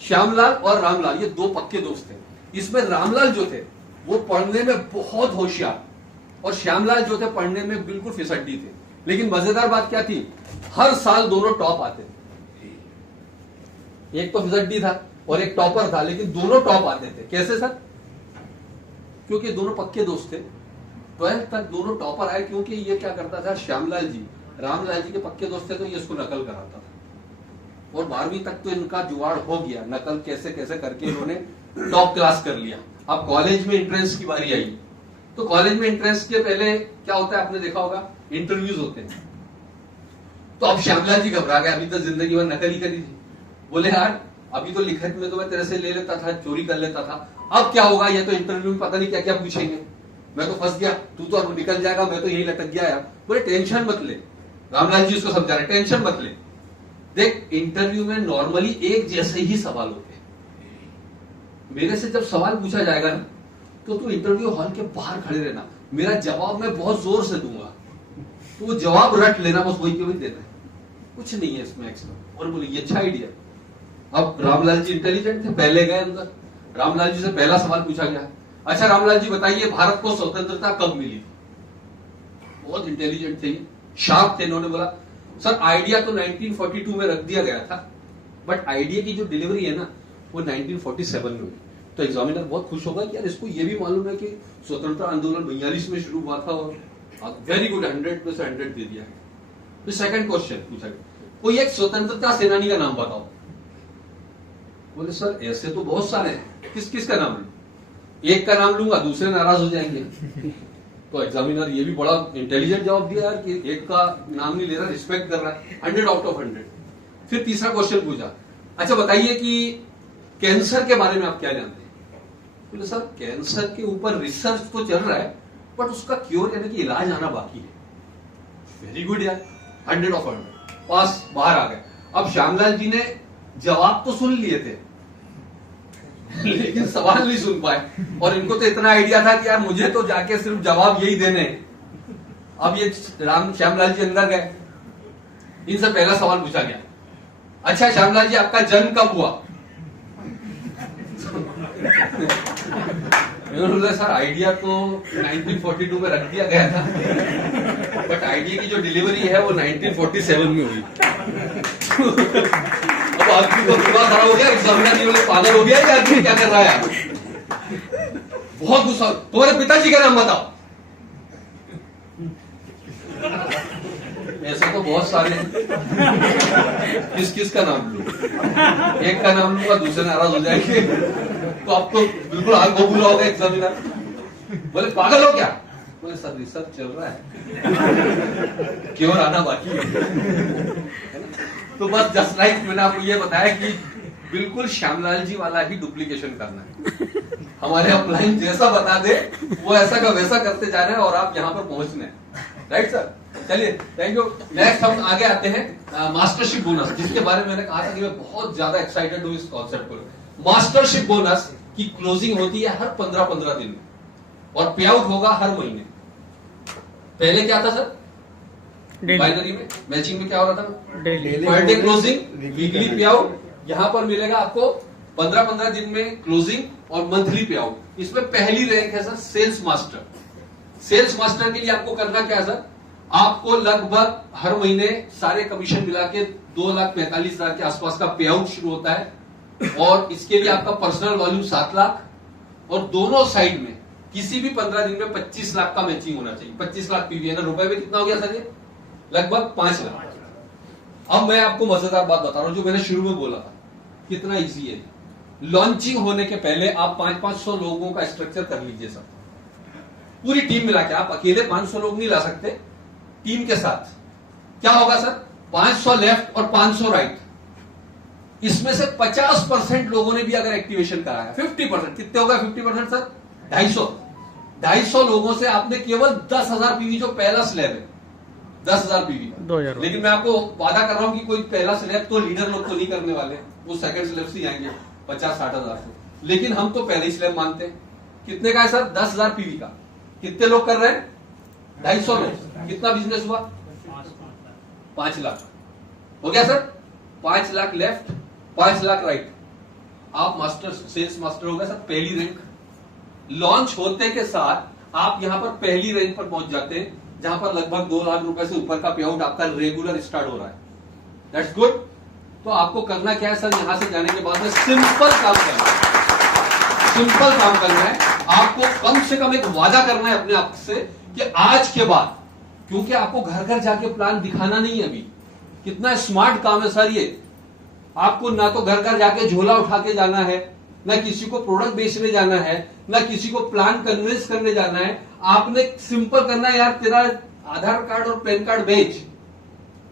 श्यामलाल और रामलाल ये दो पक्के दोस्त थे। इसमें रामलाल जो थे वो पढ़ने में बहुत होशियार और श्यामलाल जो थे पढ़ने में बिल्कुल फिसड्डी थे। लेकिन मजेदार बात क्या थी, हर साल दोनों टॉप आते थे। एक तो फिसड्डी था और एक टॉपर था, लेकिन दोनों टॉप आते थे। कैसे सर, क्योंकि दोनों पक्के दोस्त थे। 12th तक दोनों टॉपर आए, क्योंकि ये क्या करता था, श्यामलाल जी रामलाल जी के पक्के दोस्त थे तो ये इसको नकल कराता था। और 12वीं तक तो इनका जुगाड़ हो गया, नकल कैसे कैसे करके इन्होंने टॉप क्लास कर लिया। अब कॉलेज में एंट्रेंस की बारी आई, तो कॉलेज में एंट्रेंस के पहले क्या होता है आपने देखा होगा, इंटरव्यूज होते हैं। तो अब श्यामलाल जी घबरा गए, अभी तो जिंदगी भर नकल ही करी थी। बोले यार अभी तो लिखत में तो मैं तेरे से ले लेता था, चोरी कर लेता था, अब क्या होगा, ये तो इंटरव्यू में पता नहीं क्या क्या पूछेंगे, मैं तो फंस गया, तू तो अब निकल जाएगा, मैं तो यही लटक गया यार। बोले टेंशन मत ले, रामलाल जी उसको समझा रहे, टेंशन मत ले, देख इंटरव्यू में नॉर्मली एक जैसे ही सवाल होते हैं। मेरे से जब सवाल पूछा जाएगा ना तो तू इंटरव्यू हॉल के बाहर खड़े रहना, मेरा जवाब मैं बहुत जोर से दूंगा, तो वो जवाब रट लेना, बस वही के वही देना है, कुछ नहीं है इसमें एक्स्ट्रा। और बोले ये अच्छा आइडिया। अब रामलाल जी इंटेलिजेंट थे, पहले गए अंदर, रामलाल जी से पहला सवाल पूछा गया, अच्छा रामलाल जी बताइए भारत को स्वतंत्रता कब मिली? बहुत इंटेलिजेंट थे, शार्प थे। इन्होंने बोला सर आइडिया तो 1942 में रख दिया गया था, बट आइडिया की जो डिलीवरी है ना वो 1947 में हुई। तो एग्जामिनर बहुत खुश होगा कि यार इसको ये भी मालूम है कि स्वतंत्रता आंदोलन 42 में शुरू हुआ था, और वेरी गुड 100 में से 100 दे दिया। तो सेकंड क्वेश्चन पूछा गया, कोई एक स्वतंत्रता सेनानी का नाम बताओ। बोले सर ऐसे तो बहुत सारे हैं, किस किस का नाम लूं? एक का नाम लूंगा दूसरे नाराज हो जाएंगे। तो एग्जामिनर ये भी बड़ा इंटेलिजेंट जवाब दिया यार कि एक का नाम नहीं ले रहा, रिस्पेक्ट कर रहा है, 100 आउट ऑफ 100। फिर तीसरा क्वेश्चन पूछा, अच्छा बताइए कि कैंसर के बारे में आप क्या जानते हैं? बोले सर कैंसर के ऊपर रिसर्च तो चल रहा है, बट उसका क्योर यानी कि इलाज आना बाकी है। वेरी गुड यार, 100 ऑफ 100 पास, बाहर आ गए। अब श्यामलाल जी ने जवाब तो सुन लिए थे लेकिन सवाल नहीं सुन पाए, और इनको तो इतना आइडिया था कि यार मुझे तो जाके सिर्फ जवाब यही देने हैं। अब ये श्यामलाल जी अंदर गए, इनसे पहला सवाल पूछा गया, अच्छा श्यामलाल जी आपका जन्म कब हुआ? बोला सर आइडिया तो 1942 में रख दिया गया था, बट आइडिया की जो डिलीवरी है वो 1947 में हुई। अब आदमी को दिमाग खराब हो गया, एग्जामिनर जी बोले पागल हो गया ये आदमी क्या कर रहा है? बहुत गुस्सा, तुम्हारे पिताजी का नाम बताओ। ऐसे तो बहुत सारे हैं। किस किस का नाम लूं? एक का नाम लूंगा दूसरे नाराज हो जाएंगे, तो अब तो बिल्कुल हाल बबूला होगा एग्जामिनर। बोले पागल हो क्या? बोले सर रिसर्च चल रहा है, क्यों आना बाकी है ना? तो बस जस्ट लाइक मैंने आपको ये बताया कि बिल्कुल श्यामलाल जी वाला ही डुप्लीकेशन करना है। हमारे अपलाइन जैसा बता दे वो ऐसा का वैसा करते जाना है और आप यहाँ पर पहुंचना है। राइट सर, चलिए थैंक यू। नेक्स्ट हम आगे आते हैं मास्टरशिप बोनस, जिसके बारे में मैंने कहा था कि मैं बहुत ज्यादा एक्साइटेड हूँ इस कॉन्सेप्ट को। मास्टरशिप बोनस की क्लोजिंग होती है हर 15-15 दिन में और पे आउट होगा हर महीने। पहले क्या था सर? बाइनरी में, मैचिंग में क्या हो रहा था? Daily per day closing, weekly पे आउट। यहां पर मिलेगा आपको 15-15 दिन में क्लोजिंग और मंथली पे आउट। इसमें पहली रैंक है sir sales master. Sales master के लिए आपको करना क्या है सर? आपको लगभग हर महीने सारे कमीशन मिला के 2,45,000 के आसपास का पे आउट शुरू होता है और इसके लिए आपका पर्सनल वॉल्यूम 7 लाख और दोनों साइड में किसी भी 15 दिन में 25 लाख का मैचिंग होना चाहिए। 25 लाख पीवी है ना, रुपए में कितना हो गया सर? ये लगभग 5 लाख। अब मैं आपको मजेदार बात बता रहा हूं जो मैंने शुरू में बोला था, कितना इजी है। लॉन्चिंग होने के पहले आप 500 लोगों का स्ट्रक्चर कर लीजिए सर, पूरी टीम मिला के। आप अकेले 500 लोग नहीं ला सकते, टीम के साथ क्या होगा सर? 500 लेफ्ट और 500 राइट। इसमें से 50% लोगों ने भी अगर एक्टिवेशन कराया, 50%, कितने होगा 50% सर? 250 लोगों से आपने केवल 10,000 पीवी, जो पहला स्लैब है 10,000 पीवी का। 2000 लेकिन मैं आपको वादा कर रहा हूं कि कोई पहला स्लैब तो लीडर लोग तो नहीं करने वाले, वो सेकंड स्लैब से आएंगे 50-60,000 से। लेकिन हम तो पहले ही स्लैब मानते हैं। कितने का है सर? 10,000 पीवी का। कितने लोग कर रहे हैं? 250 लोग। कितना बिजनेस हुआ? 5 लाख हो गया sir. 5 lakh left, 5 lakh right. आप मास्टर, सेल्स मास्टर हो गए सर, पहली रैंक। लॉन्च होते के साथ आप यहां पर पहली रैंक पर पहुंच जाते हैं, जहां पर लगभग 2 लाख रुपए से ऊपर का पे आउट आपका रेगुलर स्टार्ट हो रहा है। That's good. तो आपको करना क्या है सर? यहां से जाने के बाद में सिंपल काम करना है, सिंपल काम करना है। आपको कम से कम एक वादा करना है अपने आप से कि आज के बाद, क्योंकि आपको घर घर जाके प्लान दिखाना नहीं है अभी। कितना स्मार्ट काम है सर ये। आपको ना तो घर घर जाके झोला उठा के जाना है, ना किसी को प्रोडक्ट बेचने जाना है, ना किसी को प्लान कन्विंस करने जाना है। आपने सिंपल करना है, यार तेरा आधार कार्ड और पैन कार्ड भेज।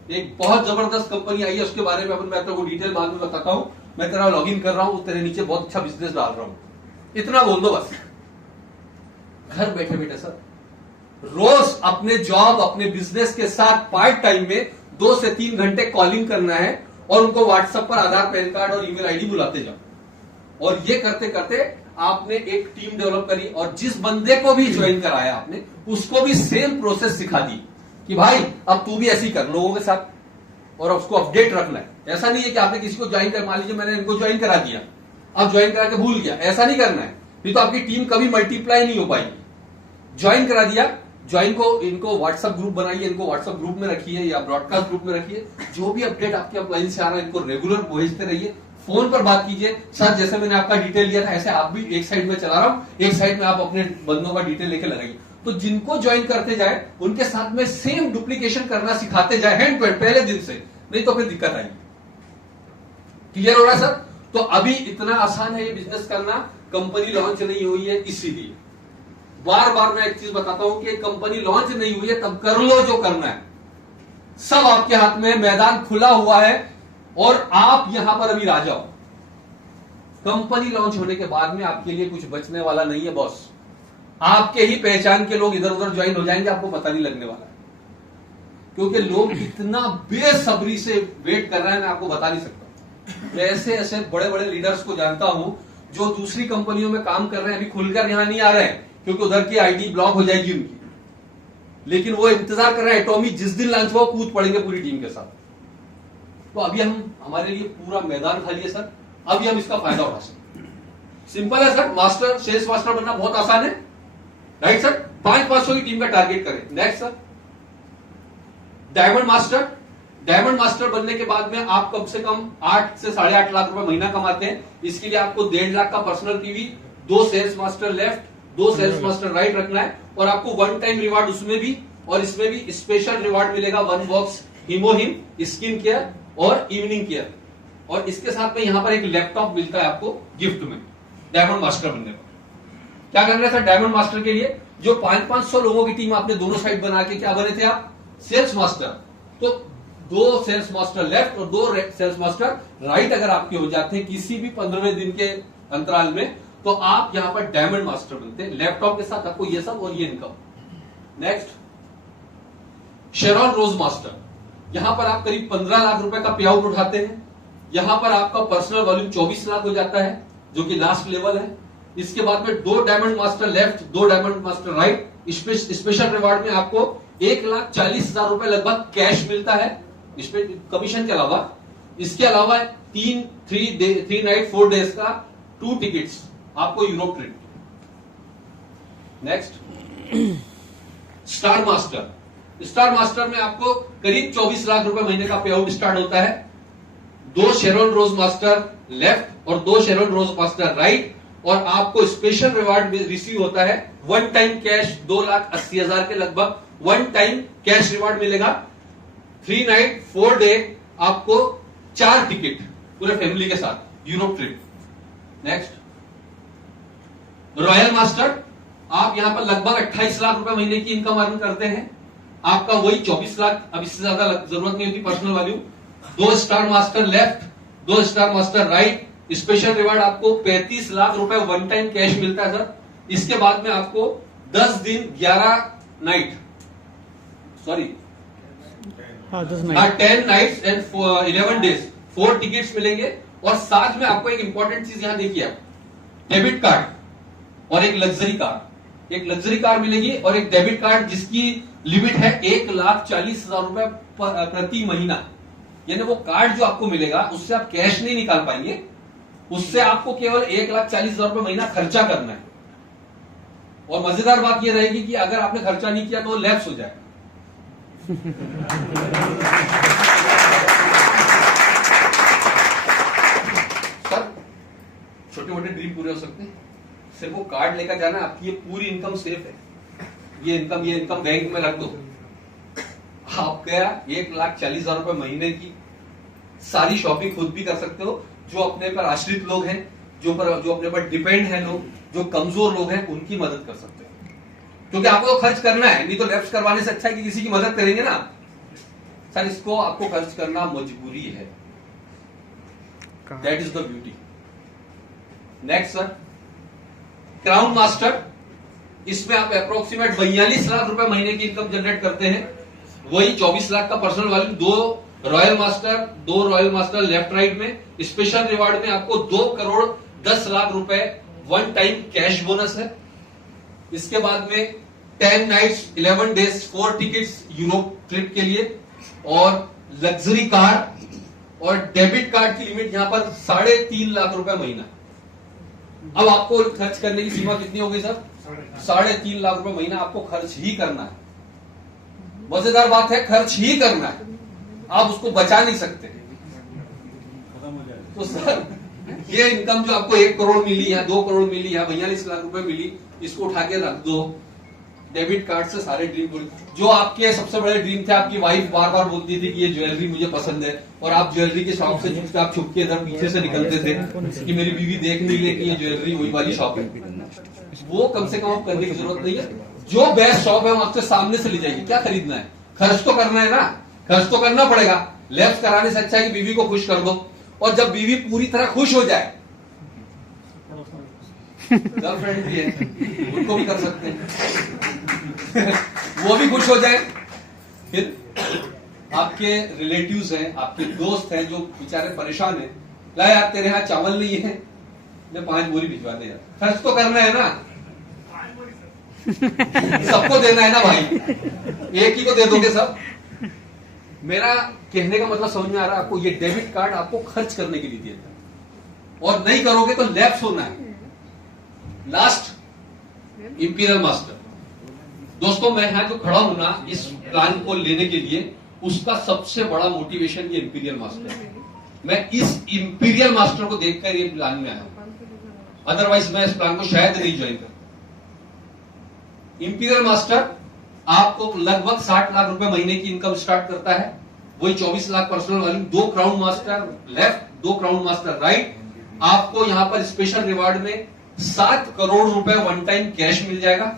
एक बहुत जबरदस्त कंपनी आई है, उसके बारे में मैं आपको डिटेल बाद में बताता हूं। मैं तेरा लॉगिन कर रहा हूं, तेरे नीचे बहुत अच्छा बिजनेस डाल रहा हूं, इतना बोल दो बस। घर बैठे बैठे सर रोज अपने जॉब, अपने बिजनेस के साथ पार्ट टाइम में 2 से 3 घंटे कॉलिंग करना है और उनको व्हाट्सएप पर आधार, पैन कार्ड और ईमेल आईडी बुलाते जाओ। और ये करते करते आपने एक टीम डेवलप करी और जिस बंदे को भी ज्वाइन कराया आपने, उसको भी सेम प्रोसेस सिखा दी कि भाई अब तू भी ऐसी कर लोगों के साथ और उसको अपडेट रखना है। ऐसा नहीं है कि आपने किसी को ज्वाइन कर, मान लीजिए मैंने इनको ज्वाइन करा दिया, अब ज्वाइन करा के भूल गया, ऐसा नहीं करना है। नहीं तो आपकी टीम कभी मल्टीप्लाई नहीं हो पाएगी। ज्वाइन करा दिया, ज्वाइन को इनको व्हाट्सएप ग्रुप बनाइए, इनको व्हाट्सएप ग्रुप में रखिए या ब्रॉडकास्ट ग्रुप में रखिए। जो भी अपडेट आपके अपलाइन से आ रहा है इनको रेगुलर भेजते रहिए। फोन पर बात कीजिए, सर जैसे मैंने आपका डिटेल लिया था ऐसे आप भी एक साइड में चला रहा हूं, एक साइड में आप अपने बंदों का डिटेल लेके लगाइए। तो जिनको ज्वाइन करते जाए उनके साथ में सेम डुप्लीकेशन करना सिखाते जाए हैंड टू हैंड पहले दिन से, नहीं तो फिर दिक्कत आएगी। क्लियर हो रहा है सर? तो अभी इतना आसान है ये बिजनेस करना, कंपनी लॉन्च नहीं हुई है इसीलिए। बार बार मैं एक चीज बताता हूं कि कंपनी लॉन्च नहीं हुई है तब कर लो जो करना है, सब आपके हाथ में, मैदान खुला हुआ है और आप यहां पर अभी राजा हो। कंपनी लॉन्च होने के बाद में आपके लिए कुछ बचने वाला नहीं है बॉस। आपके ही पहचान के लोग इधर उधर ज्वाइन हो जाएंगे, आपको पता नहीं लगने वाला है। क्योंकि लोग इतना बेसब्री से वेट कर रहे हैं, मैं आपको बता नहीं सकता। मैं ऐसे ऐसे बड़े बड़े लीडर्स को जानता हूं जो दूसरी कंपनियों में काम कर रहे हैं, अभी खुलकर यहां नहीं आ रहे हैं क्योंकि उधर की आईडी ब्लॉक हो जाएगी उनकी, लेकिन वो इंतजार कर रहे हैं एटॉमिक जिस दिन लॉन्च हुआ कूद पड़ेंगे पूरी टीम के साथ। तो अभी हमारे लिए पूरा मैदान खाली है सर, अभी हम इसका फायदा उठा सकते। सिंपल है सर, मास्टर, सेल्स मास्टर बनना बहुत आसान है, राइट सर? 500 की टीम का टारगेट करें। Next sir, diamond master. Diamond master बनने के बाद में आप कम से कम 8 से 8.5 लाख रुपए महीना कमाते हैं। इसके लिए आपको 1.5 लाख का personal PV, 2 sales master left, 2 sales master right रखना है और आपको वन टाइम रिवार्ड उसमें भी और इसमें भी स्पेशल रिवार्ड मिलेगा 1 बॉक्स हिमोहिम स्किन केयर और इवनिंग केयर, और इसके साथ में यहां पर एक लैपटॉप मिलता है आपको गिफ्ट में डायमंड मास्टर बनने पर। क्या करना है सर डायमंड मास्टर के लिए? जो 500 लोगों की टीम आपने दोनों साइड बना के क्या बने थे आप? Sales master. तो 2 सेल्स मास्टर लेफ्ट और 2 सेल्स मास्टर राइट अगर आपके हो जाते हैं किसी भी 15वें दिन के अंतराल में, तो आप यहां पर डायमंड मास्टर बनते हैं। लैपटॉप के साथ आपको ये सब और ये इनकम। नेक्स्ट शेरॉन रोज मास्टर, यहां पर आप करीब 15 लाख रुपए का पे आउट उठाते हैं। यहां पर आपका पर्सनल वॉल्यूम 24 लाख हो जाता है, जो कि लास्ट लेवल है। इसके बाद में 2 diamond master left, 2 diamond master right. Special reward में आपको 1,40,000 रुपए लगभग कैश मिलता है कमीशन के अलावा। इसके अलावा 3 नाइट 4 डेज का 2 टिकट्स आपको Europe trip. Next star master. Star master में आपको करीब 24 लाख रुपए महीने का पे आउट स्टार्ट होता है। 2 शेरॉन रोज मास्टर लेफ्ट और 2 शेरॉन रोज मास्टर राइट, और आपको स्पेशल रिवार्ड रिसीव होता है 1 टाइम कैश 2,80,000 के लगभग 1 टाइम कैश रिवार्ड मिलेगा। 3 नाइट 4 डे आपको 4 टिकट पूरे फैमिली के साथ Europe trip. Next royal master, आप यहां पर लगभग 28 लाख रुपए महीने की इनकम अर्न करते हैं। आपका वही 24 लाख, अब इससे ज्यादा जरूरत नहीं होती personal value. 2 star master left, 2 star master right. Special reward आपको 35 लाख रुपए 1 टाइम कैश मिलता है सर। इसके बाद में आपको 10 दिन 11 night, sorry 10 nights and 11 days 4 tickets मिलेंगे। और साथ में आपको एक इंपॉर्टेंट चीज यहां देखिए, आप डेबिट कार्ड और एक लग्जरी कार, एक लग्जरी कार मिलेगी और एक डेबिट कार्ड जिसकी लिमिट है 1,40,000 रुपए प्रति महीना। यानी वो कार्ड जो आपको मिलेगा उससे आप कैश नहीं निकाल पाएंगे, उससे आपको केवल 1,40,000 रुपए महीना खर्चा करना है। और मजेदार बात यह रहेगी कि अगर आपने खर्चा नहीं किया तो वो लैप्स हो जाएगा। सर छोटे मोटे ड्रीम पूरे हो सकते हैं, सिर्फ वो कार्ड लेकर जाना, आपकी ये पूरी इनकम सेफ है। ये इनकम बैंक में रख दो, आपका 1,40,000 रुपए महीने की सारी शॉपिंग खुद भी कर सकते हो। जो अपने पर आश्रित लोग हैं, जो अपने पर डिपेंड है लोग, जो कमजोर लोग हैं, उनकी मदद कर सकते हो, क्योंकि आपको तो खर्च करना है। नहीं तो लैप्स करवाने से अच्छा है कि किसी की मदद करेंगे ना सर। इसको आपको खर्च करना मजबूरी है, that is the beauty. Next sir crown master, इसमें आप अप्रोक्सीमेट 42 लाख रुपए महीने की इनकम जनरेट करते हैं। वही 24 लाख का personal value, 2 royal master left right में। स्पेशल रिवार्ड में आपको 2,10,00,000 रुपए 1 टाइम कैश बोनस है। इसके बाद में 10 nights 11 days 4 tickets Europe trip के लिए, और लग्जरी कार और डेबिट कार्ड की लिमिट यहां पर 3.5 लाख रुपए महीना। अब आपको खर्च करने की सीमा कितनी होगी सर? 3.5 लाख रुपए महीना आपको खर्च ही करना है। मजेदार बात है, खर्च ही करना है, आप उसको बचा नहीं सकते। तो सर ये इनकम जो आपको 1 करोड़ मिली या 2 करोड़ मिली या 42 लाख रुपए मिली, इसको उठा के रख दो। डेबिट कार्ड से सारे ड्रीम पूरे। जो आपके सबसे बड़े ड्रीम थे, आपकी वाइफ बार बार बोलती थी कि ये ज्वेलरी मुझे पसंद है, और आप ज्वेलरी के शॉप से आप छुप के इधर पीछे से निकलते थे कि मेरी बीवी देख नहीं ले कि ये ज्वेलरी वही वाली शॉप है। वो कम से कम आप करने की जरूरत नहीं है। जो बेस्ट शॉप है वो आपसे सामने से ले जाइए। क्या खरीदना है? खर्च तो करना है ना, खर्च तो करना पड़ेगा। लैप्स कराने से अच्छा है कि बीवी को खुश कर दो, और जब बीवी पूरी तरह खुश हो जाए, गर्लफ्रेंड भी है उनको भी कर सकते हैं वो भी खुश हो जाए। फिर आपके रिलेटिव्स हैं, आपके दोस्त हैं जो बेचारे परेशान हैं, ला यार तेरे यहाँ चावल नहीं है, ले 5 बोरी भिजवा दे यार। खर्च तो करना है ना, सबको देना है ना भाई, एक ही को दे दोगे सब। मेरा कहने का मतलब समझ में आ रहा है आपको? ये डेबिट कार्ड आपको खर्च करने के लिए दिया था, और नहीं करोगे तो लैप्स होना है। Last imperial master. दोस्तों मैं यहां जो खड़ा हूं ना इस प्लान को लेने के लिए, उसका सबसे बड़ा मोटिवेशन ये इंपीरियल मास्टर है। मैं इस इंपीरियल मास्टर को देखकर ये प्लान में आया हूं, अदरवाइज मैं इस प्लान को शायद नहीं ज्वाइन कर। इंपीरियल मास्टर आपको लगभग 60 लाख रुपए महीने की इनकम स्टार्ट करता है। वही 24 lakh personal value, 2 crown master left, 2 crown master right. आपको यहां पर स्पेशल रिवार्ड में 7 करोड़ रुपए वन टाइम कैश मिल जाएगा।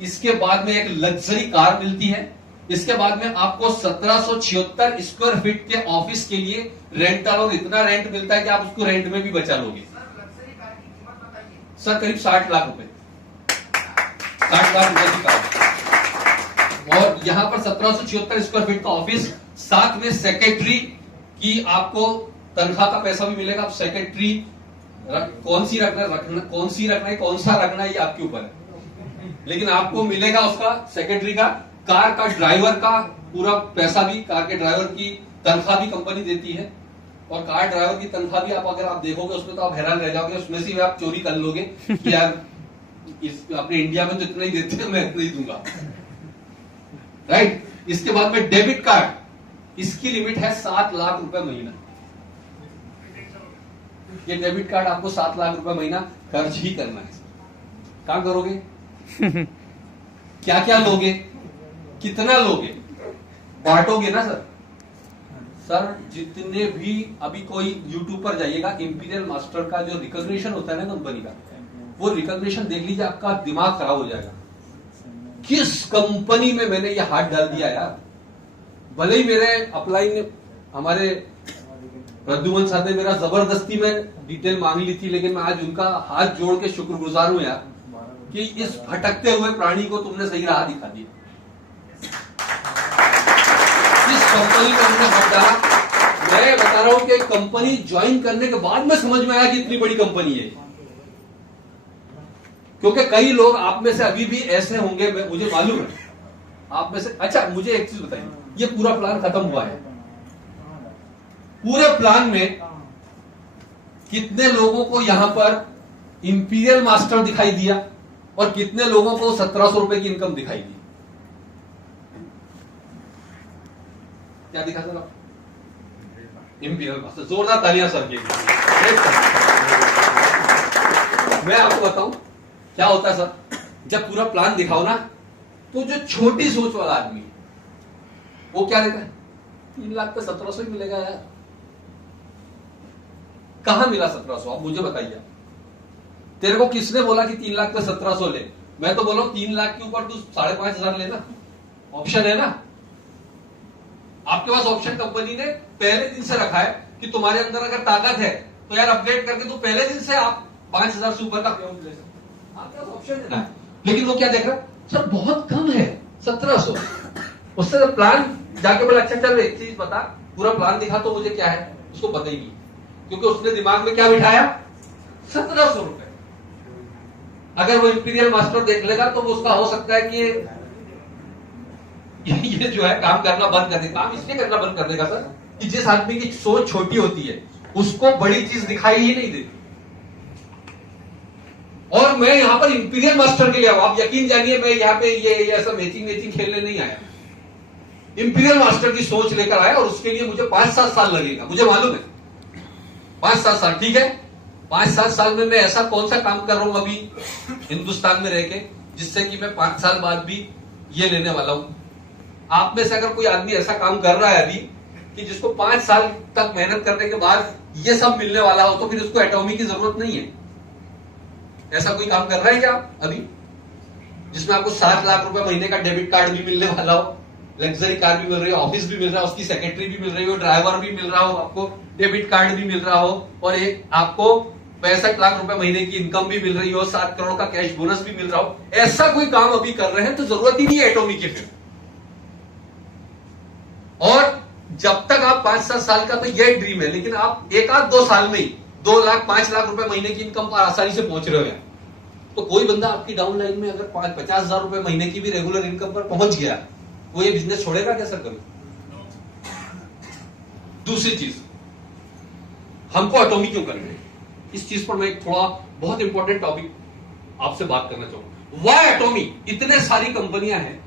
इसके बाद में एक लग्जरी कार मिलती है। इसके बाद में आपको 1776 स्क्वायर फीट के ऑफिस के लिए रेंटल, और इतना रेंट मिलता है कि आप उसको रेंट में भी बचा लोगे। सर करीब 60 लाख रुपए, 60 लाख रुपए की कार, और यहां पर 1776 स्क्वायर फीट का ऑफिस, साथ में सेक्रेटरी की आपको तनख्वाह का पैसा भी मिलेगा। आप सेक्रेटरी कौन सी रखना है, कौन सा रखना है, ये आपके ऊपर है, लेकिन आपको मिलेगा उसका सेक्रेटरी का। कार का ड्राइवर का पूरा पैसा भी, कार के ड्राइवर की तनख्वाह भी कंपनी देती है। और कार ड्राइवर की तनख्वाह भी अगर आप देखोगे उसमें तो आप हैरान रह जाओगे। उसमें से भी आप चोरी कर लोगे कि यार अपने इंडिया में तो इतना ही देते हैं, मैं इतना ही दूंगा, राइट। इसके बाद में डेबिट कार्ड, इसकी लिमिट है 7 लाख रुपए महीना। ये डेबिट कार्ड आपको 7 लाख रुपए महीना खर्च ही करना है। कहां करोगे? क्या क्या लोगे, कितना लोगे, बांटोगे ना सर। सर जितने भी, अभी कोई यूट्यूब पर जाइएगा, इंपीरियल मास्टर का जो रिकॉग्निशन होता है ना कंपनी का, वो रिकॉग्निशन देख लीजिए, आपका दिमाग खराब हो जाएगा। किस कंपनी में मैंने ये हाथ डाल दिया यार। भले ही मेरे अपलाइन हमारे प्रद्युमन साहब ने मेरा जबरदस्ती में डिटेल मांग ली थी, लेकिन मैं आज उनका हाथ जोड़ के शुक्रगुजार हूं यार कि इस भटकते हुए प्राणी को तुमने सही राह दिखा दी। इस कंपनी में हमने हाथ डाला। मैं बता रहा हूं कि कंपनी ज्वाइन करने के बाद में समझ में आया कि इतनी बड़ी कंपनी है। क्योंकि कई लोग आप में से अभी भी ऐसे होंगे, मुझे मालूम है आप में से। अच्छा मुझे एक चीज बताइए, ये पूरा प्लान खत्म हुआ है, पूरे प्लान में कितने लोगों को यहां पर इंपीरियल मास्टर दिखाई दिया और कितने लोगों को 1700 रुपए की इनकम दिखाई दी? क्या दिखा सर? Imperial master. जोरदार तालियां सर के लिए। मैं आपको बताऊं क्या होता है सर, जब पूरा प्लान दिखाओ ना, तो जो छोटी सोच वाला आदमी वो क्या देता है, 3 लाख पे 1700 ही मिलेगा यार। कहां मिला 1700? आप मुझे बताइए। तेरे को किसने बोला कि 3 लाख पे 1700 ले? मैं तो बोला 3 लाख के ऊपर तू 5,500 लेना, ऑप्शन है ना आपके पास। ऑप्शन कंपनी ने पहले दिन से रखा है कि तुम्हारे अंदर अगर ताकत है तो यार अपडेट करके तो पहले दिन से आप 5,000 से ऊपर का पेमेंट ले सकते, आपके पास ऑप्शन है ना। लेकिन वो क्या देख रहा सर, बहुत कम है 1700। उससे प्लान जाके बोला अच्छा चल एक चीज बता, पूरा प्लान दिखा तो मुझे क्या है, उसको पता ही नहीं, क्योंकि उसने दिमाग में क्या बिठाया, 1700 रुपए। अगर वो इंपीरियल मास्टर देख लेगा तो वो उसका हो सकता है कि ये जो है काम करना बंद कर देगा। काम इसलिए करना बंद कर देगा सर कि जिस आदमी की सोच छोटी होती है उसको बड़ी चीज दिखाई ही नहीं देती। और मैं यहां पर इंपीरियल मास्टर के लिए आया, आप यकीन जानिए मैं यहां पे ये ऐसा मैचिंग खेलने नहीं आया। इंपीरियल मास्टर की सोच लेकर आया और उसके लिए मुझे 5-7 साल लगेगा, मुझे मालूम है 5-7 साल। ठीक है, 5-7 साल में मैं ऐसा कौन सा काम कर रहा हूं अभी हिंदुस्तान में रह के, जिससे कि मैं 5 साल बाद भी ये लेने वाला हूं। आप में से अगर कोई आदमी ऐसा काम कर रहा है अभी कि जिसको 5 साल तक मेहनत करने के बाद ये सब मिलने वाला हो, तो फिर उसको एटॉमी की जरूरत नहीं है। ऐसा कोई काम कर रहा है क्या अभी, जिसमें आपको 7 लाख रुपए महीने का डेबिट कार्ड भी मिलने वाला हो, लग्जरी कार भी मिल रही हो, ऑफिस भी मिल रहा है, उसकी सेक्रेटरी भी मिल रही हो, ड्राइवर भी मिल रहा हो, आपको डेबिट कार्ड भी मिल रहा हो, और एक आपको 65 लाख रुपए महीने की इनकम भी मिल रही हो, 7 करोड़ का कैश बोनस भी मिल रहा हो। ऐसा कोई काम अभी कर रहे हैं तो जरूरत ही नहीं है एटॉमी की फिर। और जब तक आप 5-7 साल का, तो यह ड्रीम है, लेकिन आप 1-2 साल में ही 2 लाख 5 लाख रुपए महीने की इनकम पर आसानी से पहुंच रहे हो। तो कोई बंदा आपकी डाउन लाइन में अगर 50,000 रुपए महीने की भी रेगुलर इनकम पर पहुंच गया, वो ये बिजनेस छोड़ेगा क्या सर कभी? दूसरी चीज, हमको एटॉमी क्यों करना है, इस चीज पर मैं एक थोड़ा बहुत इंपॉर्टेंट टॉपिक आपसे बात करना चाहूंगा। Why Atomy? इतने सारी कंपनियां हैं